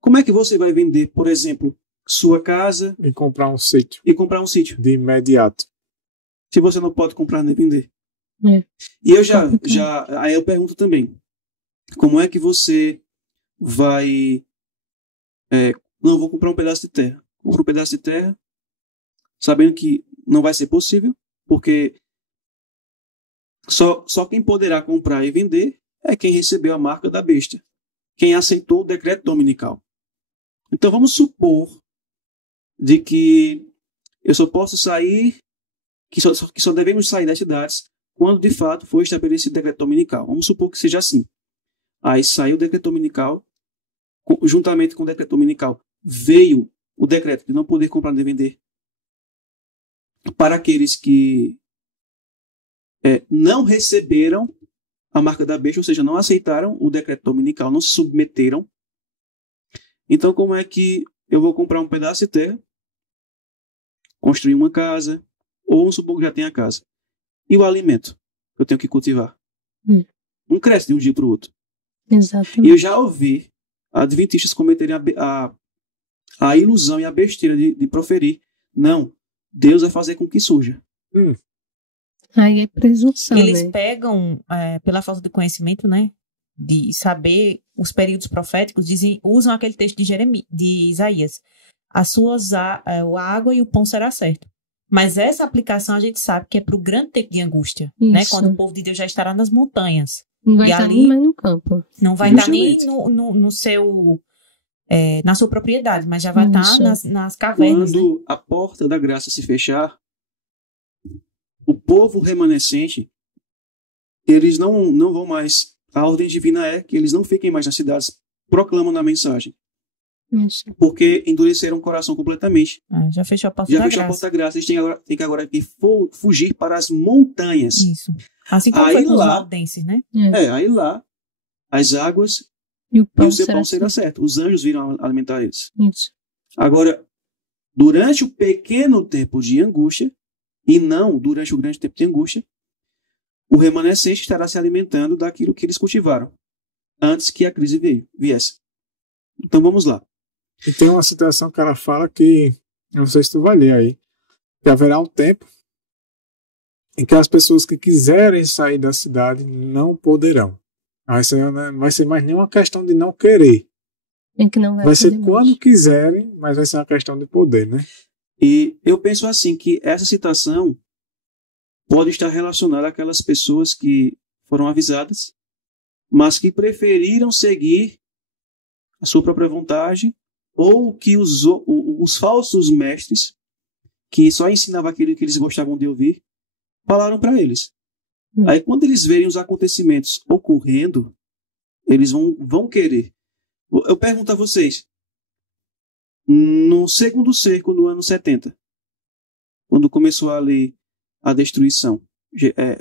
Como é que você vai vender, por exemplo, sua casa e comprar um sítio? De imediato. Se você não pode comprar nem vender. E eu aí eu pergunto também, como é que você vai... não, vou comprar um pedaço de terra. Compro um pedaço de terra, sabendo que não vai ser possível, porque só quem poderá comprar e vender é quem recebeu a marca da besta, quem aceitou o decreto dominical. Então vamos supor de que eu só posso sair, que só devemos sair das cidades quando de fato for estabelecido o decreto dominical. Vamos supor que seja assim. Aí saiu o decreto dominical, juntamente com o decreto dominical veio o decreto de não poder comprar nem vender para aqueles que não receberam a marca da besta, ou seja, não aceitaram o decreto dominical, não se submeteram. Então, como é que eu vou comprar um pedaço de terra, construir uma casa, ou vamos supor que já tenha casa, e o alimento que eu tenho que cultivar? Não cresce de um dia para o outro. Exatamente. E eu já ouvi adventistas cometerem a ilusão e a besteira de proferir: não, Deus vai fazer com que surja. Aí é presunção, Eles né? pegam, pela falta de conhecimento, né, de saber os períodos proféticos, usam aquele texto de Isaías: a água e o pão será certo. Mas essa aplicação a gente sabe que é para o grande tempo de angústia, né, quando o povo de Deus já estará nas montanhas. Não vai estar nem mais no campo. Não vai estar nem no seu... na sua propriedade, mas já vai estar nas cavernas. Quando a porta da graça se fechar, o povo remanescente, eles não vão mais. A ordem divina é que eles não fiquem mais nas cidades proclamando a mensagem. Porque endureceram o coração completamente. Já fechou a porta da graça. Já fechou a porta da graça. Eles têm que agora fugir para as montanhas. Isso. Assim como foi com os valdenses, né? Aí lá, as águas e o seu pão será certo. Os anjos viram alimentar eles. Isso. Agora, durante o pequeno tempo de angústia, e não durante o grande tempo de angústia, o remanescente estará se alimentando daquilo que eles cultivaram antes que a crise viesse. Então vamos lá. E tem uma citação que ela fala que, não sei se tu vai ler aí, que haverá um tempo em que as pessoas que quiserem sair da cidade não poderão. Isso não vai ser mais nenhuma questão de não querer. Que não vai ser quando quiserem, mas vai ser uma questão de poder, né? E eu penso assim, que essa citação pode estar relacionada àquelas pessoas que foram avisadas, mas que preferiram seguir a sua própria vontade, ou que os falsos mestres, que só ensinavam aquilo que eles gostavam de ouvir, falaram para eles. Aí quando eles verem os acontecimentos ocorrendo, eles vão querer. Eu pergunto a vocês, no segundo cerco, no ano 70, quando começou ali a destruição,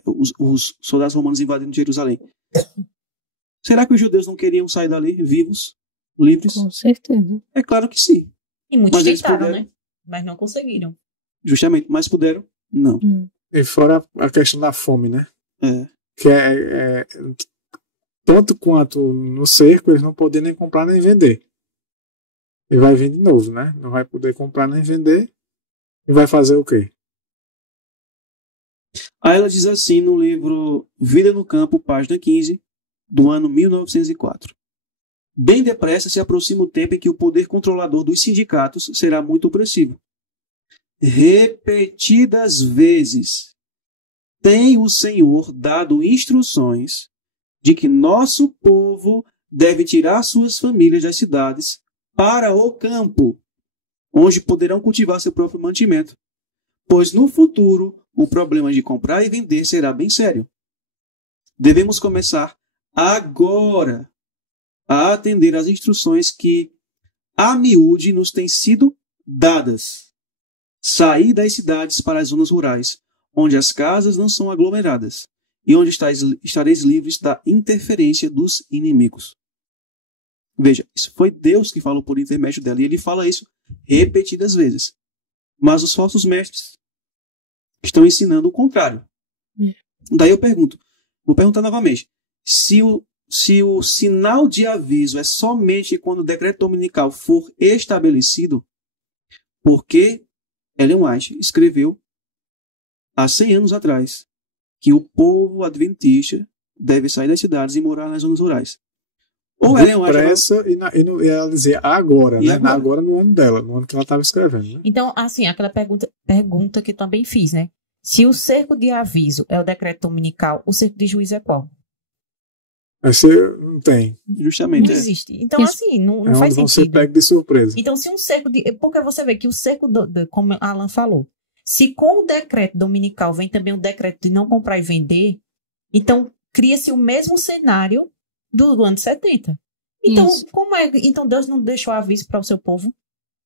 os soldados romanos invadindo Jerusalém, será que os judeus não queriam sair dali vivos, livres? Com certeza. É claro que sim. E muitos tentaram, né? Mas não conseguiram. Justamente, mas puderam? Não. E fora a questão da fome, né? É. Que é tanto quanto no cerco, eles não podem nem comprar nem vender. E vai vir de novo, né? Não vai poder comprar nem vender. E vai fazer o quê? Aí ela diz assim no livro Vida no Campo, página 15, do ano 1904. Bem depressa se aproxima o tempo em que o poder controlador dos sindicatos será muito opressivo. Repetidas vezes tem o Senhor dado instruções de que nosso povo deve tirar suas famílias das cidades para o campo, onde poderão cultivar seu próprio mantimento, pois no futuro o problema de comprar e vender será bem sério. Devemos começar agora a atender às instruções que a miúde nos têm sido dadas. Sair das cidades para as zonas rurais, onde as casas não são aglomeradas e onde estareis livres da interferência dos inimigos. Veja, isso foi Deus que falou por intermédio dela, e ele fala isso repetidas vezes. Mas os falsos mestres estão ensinando o contrário. Daí eu vou perguntar novamente, se o sinal de aviso é somente quando o decreto dominical for estabelecido, por que Ellen White escreveu há 100 anos atrás que o povo adventista deve sair das cidades e morar nas zonas rurais? Ou Ellen White e ela dizia agora, né? Agora no ano dela, no ano que ela estava escrevendo. Né? Então, assim, aquela pergunta que eu também fiz, né? Se o cerco de aviso é o decreto dominical, o cerco de juízo é qual? Esse não tem. Justamente. Não existe. Então, assim, não faz sentido. Vão ser pegos de surpresa. Então, se um cerco de... Porque você vê que o cerco, como Alan falou, se com o decreto dominical vem também o decreto de não comprar e vender, então cria-se o mesmo cenário do ano 70. Então, Então Deus não deixou aviso para o seu povo?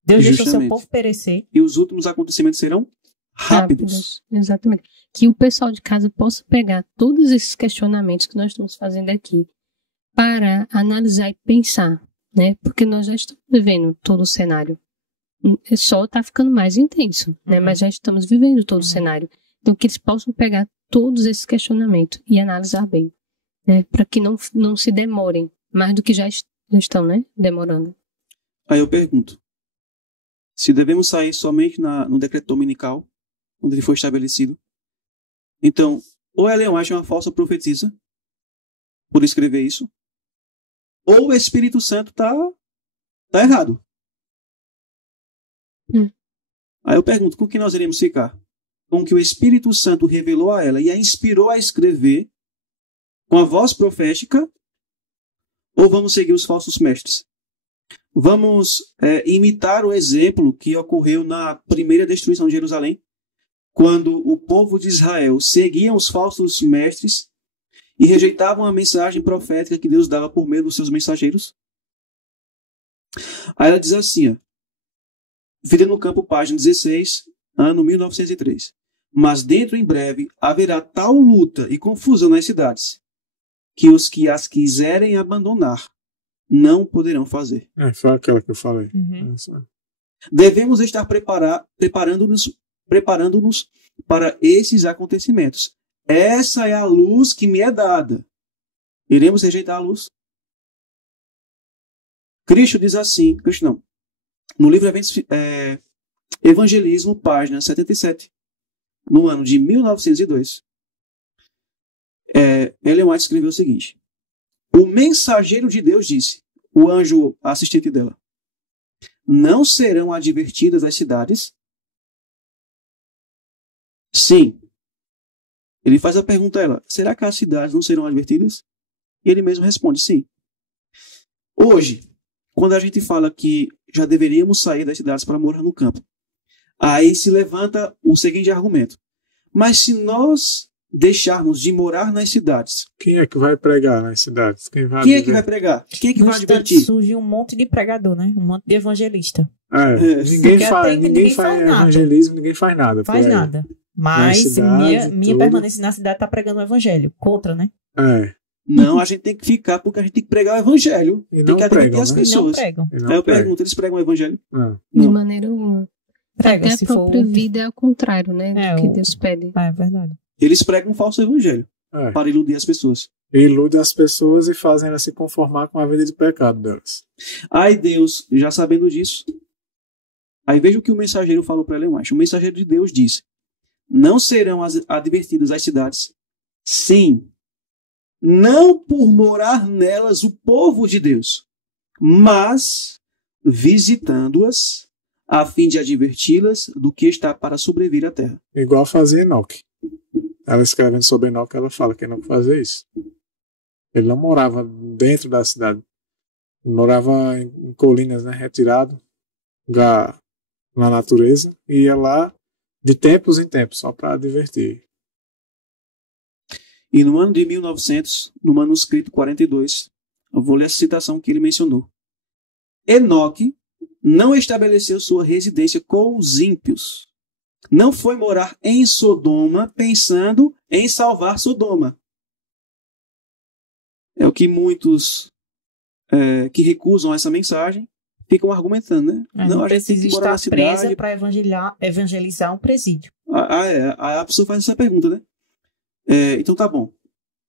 Deus deixou o seu povo perecer? E os últimos acontecimentos serão rápidos. Exatamente. Que o pessoal de casa possa pegar todos esses questionamentos que nós estamos fazendo aqui para analisar e pensar, né? Porque nós já estamos vivendo todo o cenário. Só está ficando mais intenso, né? Mas já estamos vivendo todo o cenário. Então, que eles possam pegar todos esses questionamentos e analisar bem, né? Para que não se demorem mais do que já estão, né? Demorando. Aí eu pergunto, se devemos sair somente no decreto dominical, quando ele for estabelecido, então, ou Ellen White é uma falsa profetisa por escrever isso, ou o Espírito Santo tá errado. Aí eu pergunto, com que nós iremos ficar? Com o que o Espírito Santo revelou a ela e a inspirou a escrever com a voz profética, ou vamos seguir os falsos mestres? Vamos imitar o exemplo que ocorreu na primeira destruição de Jerusalém, quando o povo de Israel seguia os falsos mestres e rejeitavam a mensagem profética que Deus dava por meio dos seus mensageiros? Aí ela diz assim, Vida no Campo, página 16, ano 1903. Mas dentro em breve haverá tal luta e confusão nas cidades, que os que as quiserem abandonar não poderão fazer. Foi aquela que eu falei. Devemos estar preparando-nos para esses acontecimentos. Essa é a luz que me é dada. Iremos rejeitar a luz? Cristo diz assim, Cristo não. No livro Evangelismo, página 77, no ano de 1902, Ellen White escreveu o seguinte: o mensageiro de Deus disse, o anjo assistente dela, não serão advertidas as cidades? Sim. Ele faz a pergunta a ela, será que as cidades não serão advertidas? E ele mesmo responde, sim. Hoje, quando a gente fala que já deveríamos sair das cidades para morar no campo, aí se levanta o seguinte argumento. Mas se nós deixarmos de morar nas cidades... Quem é que vai pregar nas cidades? Quem é que vai pregar? Quem é que vai advertir? Surge um monte de pregador, né? Um monte de evangelista. Ninguém faz evangelismo, ninguém faz nada. Faz nada. Mas minha permanência na cidade está pregando o evangelho. Contra, né? Não, a gente tem que ficar porque a gente tem que pregar o evangelho. E não pregam, as pessoas. Aí eu pergunto, eles pregam o evangelho? De maneira nenhuma. Prega, até a própria vida é ao contrário, né? Do que Deus pede. É verdade. Eles pregam um falso evangelho para iludir as pessoas. Iludem as pessoas e fazem elas se conformar com a vida de pecado delas. Aí Deus, já sabendo disso, aí veja o que o mensageiro falou para Ellen White. O mensageiro de Deus disse, não serão advertidas as cidades, sim, não por morar nelas o povo de Deus, mas visitando-as, a fim de adverti-las do que está para sobrevir à terra. Igual fazia Enoque. Ela escrevendo sobre Enoque, ela fala que Enoque fazia isso. Ele não morava dentro da cidade. Ele morava em colinas, né, retirado na natureza, e ia lá de tempos em tempos, só para divertir. E no ano de 1900, no manuscrito 42, eu vou ler a citação que ele mencionou. Enoque não estabeleceu sua residência com os ímpios. Não foi morar em Sodoma pensando em salvar Sodoma. É o que muitos que recusam essa mensagem ficam argumentando, né? Não, a gente precisa estar presa para evangelizar um presídio. A pessoa faz essa pergunta, né? Então tá bom.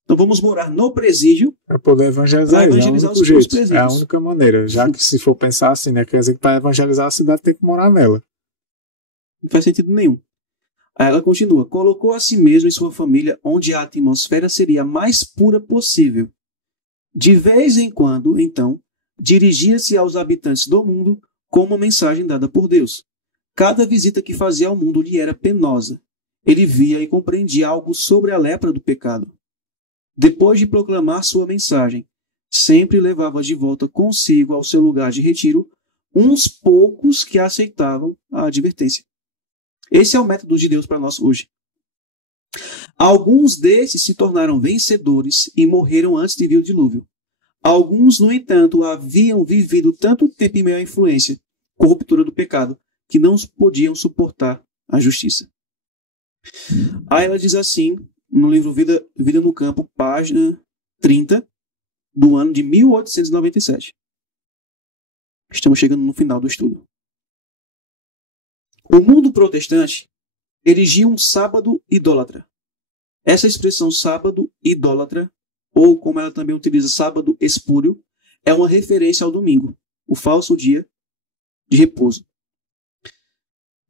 Então vamos morar no presídio para poder evangelizar os presídios. É a única maneira. Já que se for pensar assim, né? Quer dizer que para evangelizar a cidade tem que morar nela. Não faz sentido nenhum. Aí ela continua. Colocou a si mesmo e sua família onde a atmosfera seria a mais pura possível. De vez em quando, então, dirigia-se aos habitantes do mundo com uma mensagem dada por Deus. Cada visita que fazia ao mundo lhe era penosa. Ele via e compreendia algo sobre a lepra do pecado. Depois de proclamar sua mensagem, sempre levava de volta consigo ao seu lugar de retiro uns poucos que aceitavam a advertência. Esse é o método de Deus para nós hoje. Alguns desses se tornaram vencedores e morreram antes de vir o dilúvio. Alguns, no entanto, haviam vivido tanto tempo em meio à influência, corruptura do pecado, que não podiam suportar a justiça. Aí ela diz assim, no livro Vida no Campo, página 30, do ano de 1897. Estamos chegando no final do estudo. O mundo protestante erigiu um sábado idólatra. Essa expressão sábado idólatra, ou como ela também utiliza sábado espúrio, é uma referência ao domingo, o falso dia de repouso.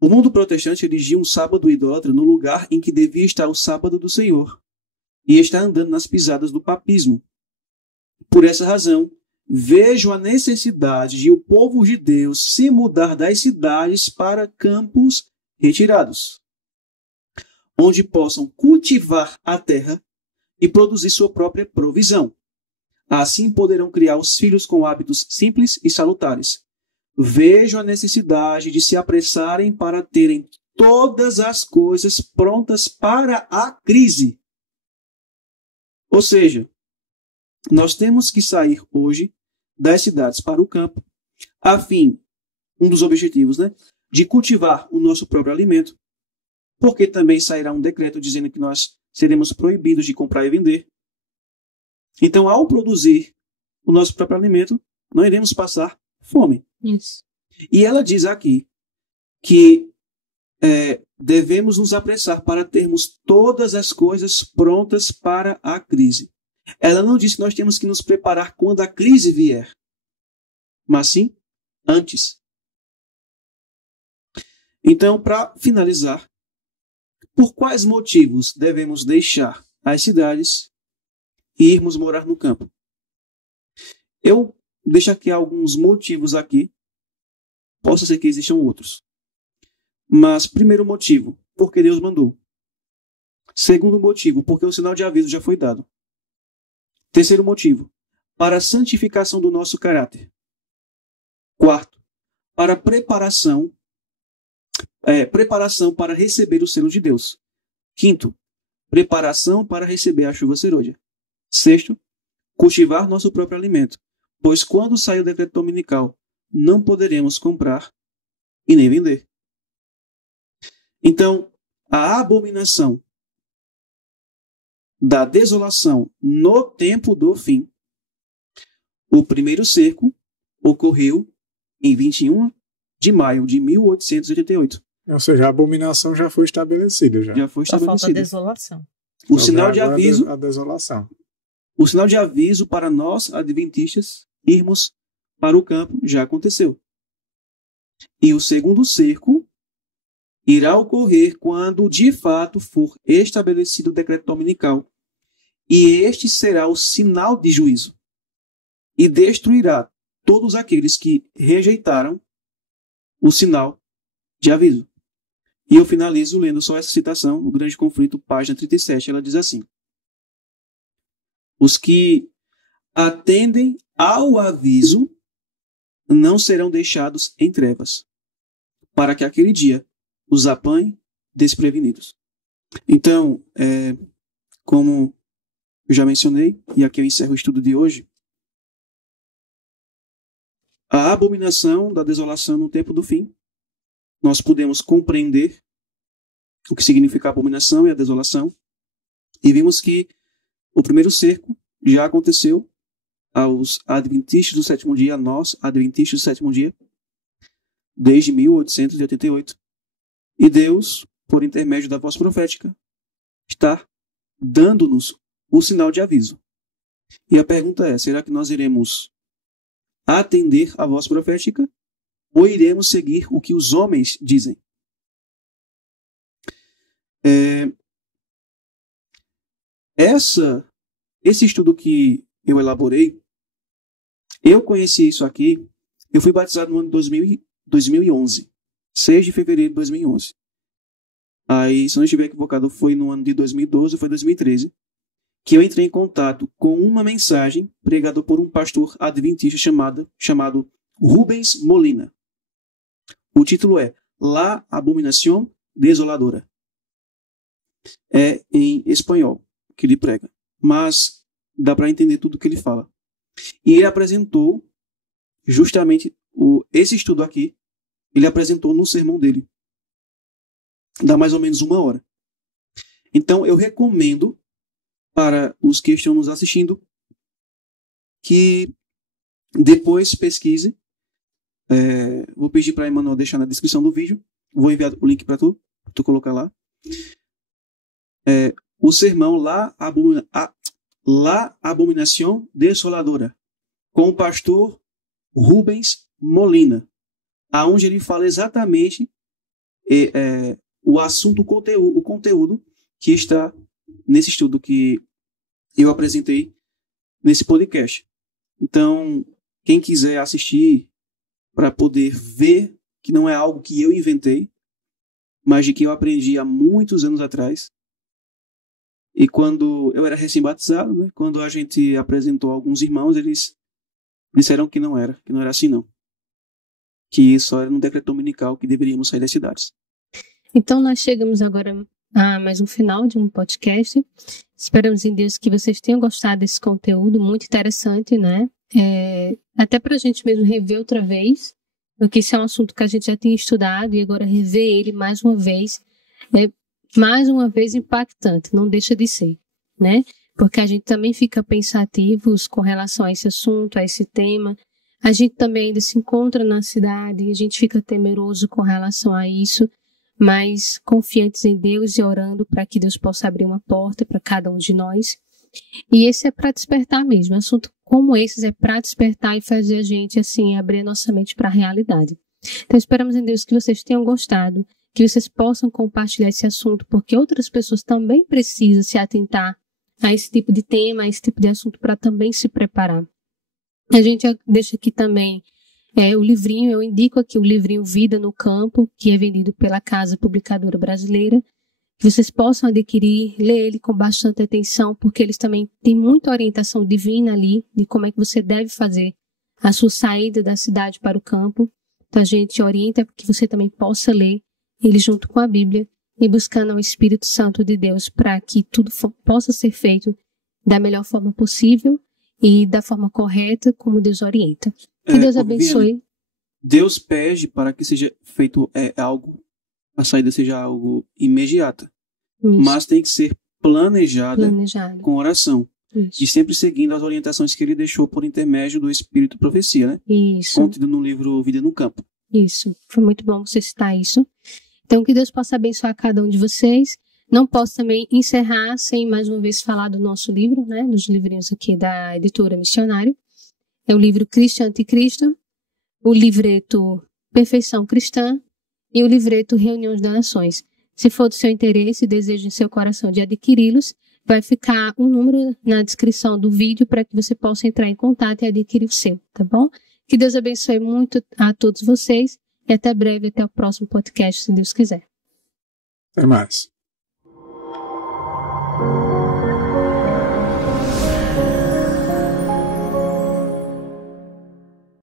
O mundo protestante erigiu um sábado idólatra no lugar em que devia estar o sábado do Senhor, e está andando nas pisadas do papismo. Por essa razão, vejo a necessidade de o povo de Deus se mudar das cidades para campos retirados, onde possam cultivar a terra e produzir sua própria provisão. Assim poderão criar os filhos com hábitos simples e salutares. Vejo a necessidade de se apressarem para terem todas as coisas prontas para a crise. Ou seja, nós temos que sair hoje das cidades para o campo, a fim, um dos objetivos, né, de cultivar o nosso próprio alimento, porque também sairá um decreto dizendo que nós seremos proibidos de comprar e vender. Então, ao produzir o nosso próprio alimento, não iremos passar fome. Isso. E ela diz aqui que devemos nos apressar para termos todas as coisas prontas para a crise. Ela não diz que nós temos que nos preparar quando a crise vier, mas sim antes. Então, para finalizar, por quais motivos devemos deixar as cidades e irmos morar no campo? Eu deixo aqui alguns motivos aqui. Possa ser que existam outros. Mas, primeiro motivo, porque Deus mandou. Segundo motivo, porque o sinal de aviso já foi dado. Terceiro motivo, para a santificação do nosso caráter. Quarto, para preparação para receber o selo de Deus. Quinto, preparação para receber a chuva serôdia. Sexto, cultivar nosso próprio alimento, pois quando sair o decreto dominical, não poderemos comprar e nem vender. Então, a abominação da desolação no tempo do fim. O primeiro cerco ocorreu em 21 de maio de 1888. Ou seja, a abominação já foi estabelecida. Já foi estabelecida. Só falta a desolação. O sinal de aviso. A desolação. O sinal de aviso para nós, adventistas, irmos para o campo já aconteceu. E o segundo cerco irá ocorrer quando de fato for estabelecido o decreto dominical. E este será o sinal de juízo. E destruirá todos aqueles que rejeitaram o sinal de aviso. E eu finalizo lendo só essa citação, no Grande Conflito, página 37. Ela diz assim: os que atendem ao aviso não serão deixados em trevas, para que aquele dia os apanhe desprevenidos. Então, como eu já mencionei, e aqui eu encerro o estudo de hoje, a abominação da desolação no tempo do fim, nós podemos compreender o que significa a abominação e a desolação, e vimos que o primeiro cerco já aconteceu aos adventistas do sétimo dia, a nós, adventistas do sétimo dia, desde 1888. E Deus, por intermédio da voz profética, está dando-nos o sinal de aviso. E a pergunta é, será que nós iremos atender a voz profética ou iremos seguir o que os homens dizem? Esse estudo que eu elaborei, eu conheci isso aqui, eu fui batizado no ano de 2011, 6 de fevereiro de 2011. Aí, se eu não estiver equivocado, foi no ano de 2012 ou foi 2013, que eu entrei em contato com uma mensagem pregada por um pastor adventista chamado Rubens Molina. O título é La Abominación Desoladora. É em espanhol que ele prega, mas dá para entender tudo o que ele fala. E ele apresentou justamente esse estudo aqui, ele apresentou no sermão dele. Dá mais ou menos 1 hora. Então, eu recomendo para os que estão nos assistindo que depois pesquise. Vou pedir para a Emanuel deixar na descrição do vídeo. Vou enviar o link para tu colocar lá. O sermão La Abominación Desoladora, com o pastor Rubens Molina, aonde ele fala exatamente o assunto, o conteúdo que está nesse estudo que eu apresentei nesse podcast. Então, quem quiser assistir para poder ver que não é algo que eu inventei, mas de que eu aprendi há muitos anos atrás. E quando eu era recém-batizado, né, quando a gente apresentou a alguns irmãos, eles disseram que não era assim não. Que só era no decreto dominical que deveríamos sair das cidades. Então nós chegamos agora a mais um final de um podcast. Esperamos em Deus que vocês tenham gostado desse conteúdo, muito interessante, né? Até para a gente mesmo rever outra vez, porque esse é um assunto que a gente já tinha estudado e agora rever ele mais uma vez impactante, não deixa de ser, né? Porque a gente também fica pensativos com relação a esse assunto, a esse tema, A gente também ainda se encontra na cidade, a gente fica temeroso com relação a isso, mas confiantes em Deus e orando para que Deus possa abrir uma porta para cada um de nós. E esse é para despertar mesmo. Um assunto como esse é para despertar e fazer a gente, assim, abrir a nossa mente para a realidade. Então, esperamos em Deus que vocês tenham gostado, que vocês possam compartilhar esse assunto, porque outras pessoas também precisam se atentar a esse tipo de tema, a esse tipo de assunto, para também se preparar. A gente deixa aqui também o livrinho, eu indico aqui o livrinho Vida no Campo, que é vendido pela Casa Publicadora Brasileira, que vocês possam adquirir, ler ele com bastante atenção, porque eles também têm muita orientação divina ali, de como é que você deve fazer a sua saída da cidade para o campo. Então a gente orienta para que você também possa ler ele junto com a Bíblia e buscando o Espírito Santo de Deus para que tudo possa ser feito da melhor forma possível e da forma correta, como Deus orienta. Que Deus abençoe. Deus pede para que seja feito algo, a saída seja algo imediata. Isso. Mas tem que ser planejada. Com oração. Isso. E sempre seguindo as orientações que ele deixou por intermédio do Espírito Profecia, né? Isso. Contido no livro Vida no Campo. Isso. Foi muito bom você citar isso. Então, que Deus possa abençoar cada um de vocês. Não posso também encerrar sem mais uma vez falar do nosso livro, né? Dos livrinhos aqui da editora Missionário. É o livro Cristo Anticristo, o livreto Perfeição Cristã e o livreto Reuniões das Nações. Se for do seu interesse e desejo em seu coração de adquiri-los, vai ficar um número na descrição do vídeo para que você possa entrar em contato e adquirir o seu, tá bom? Que Deus abençoe muito a todos vocês e até breve, até o próximo podcast, se Deus quiser. Até mais.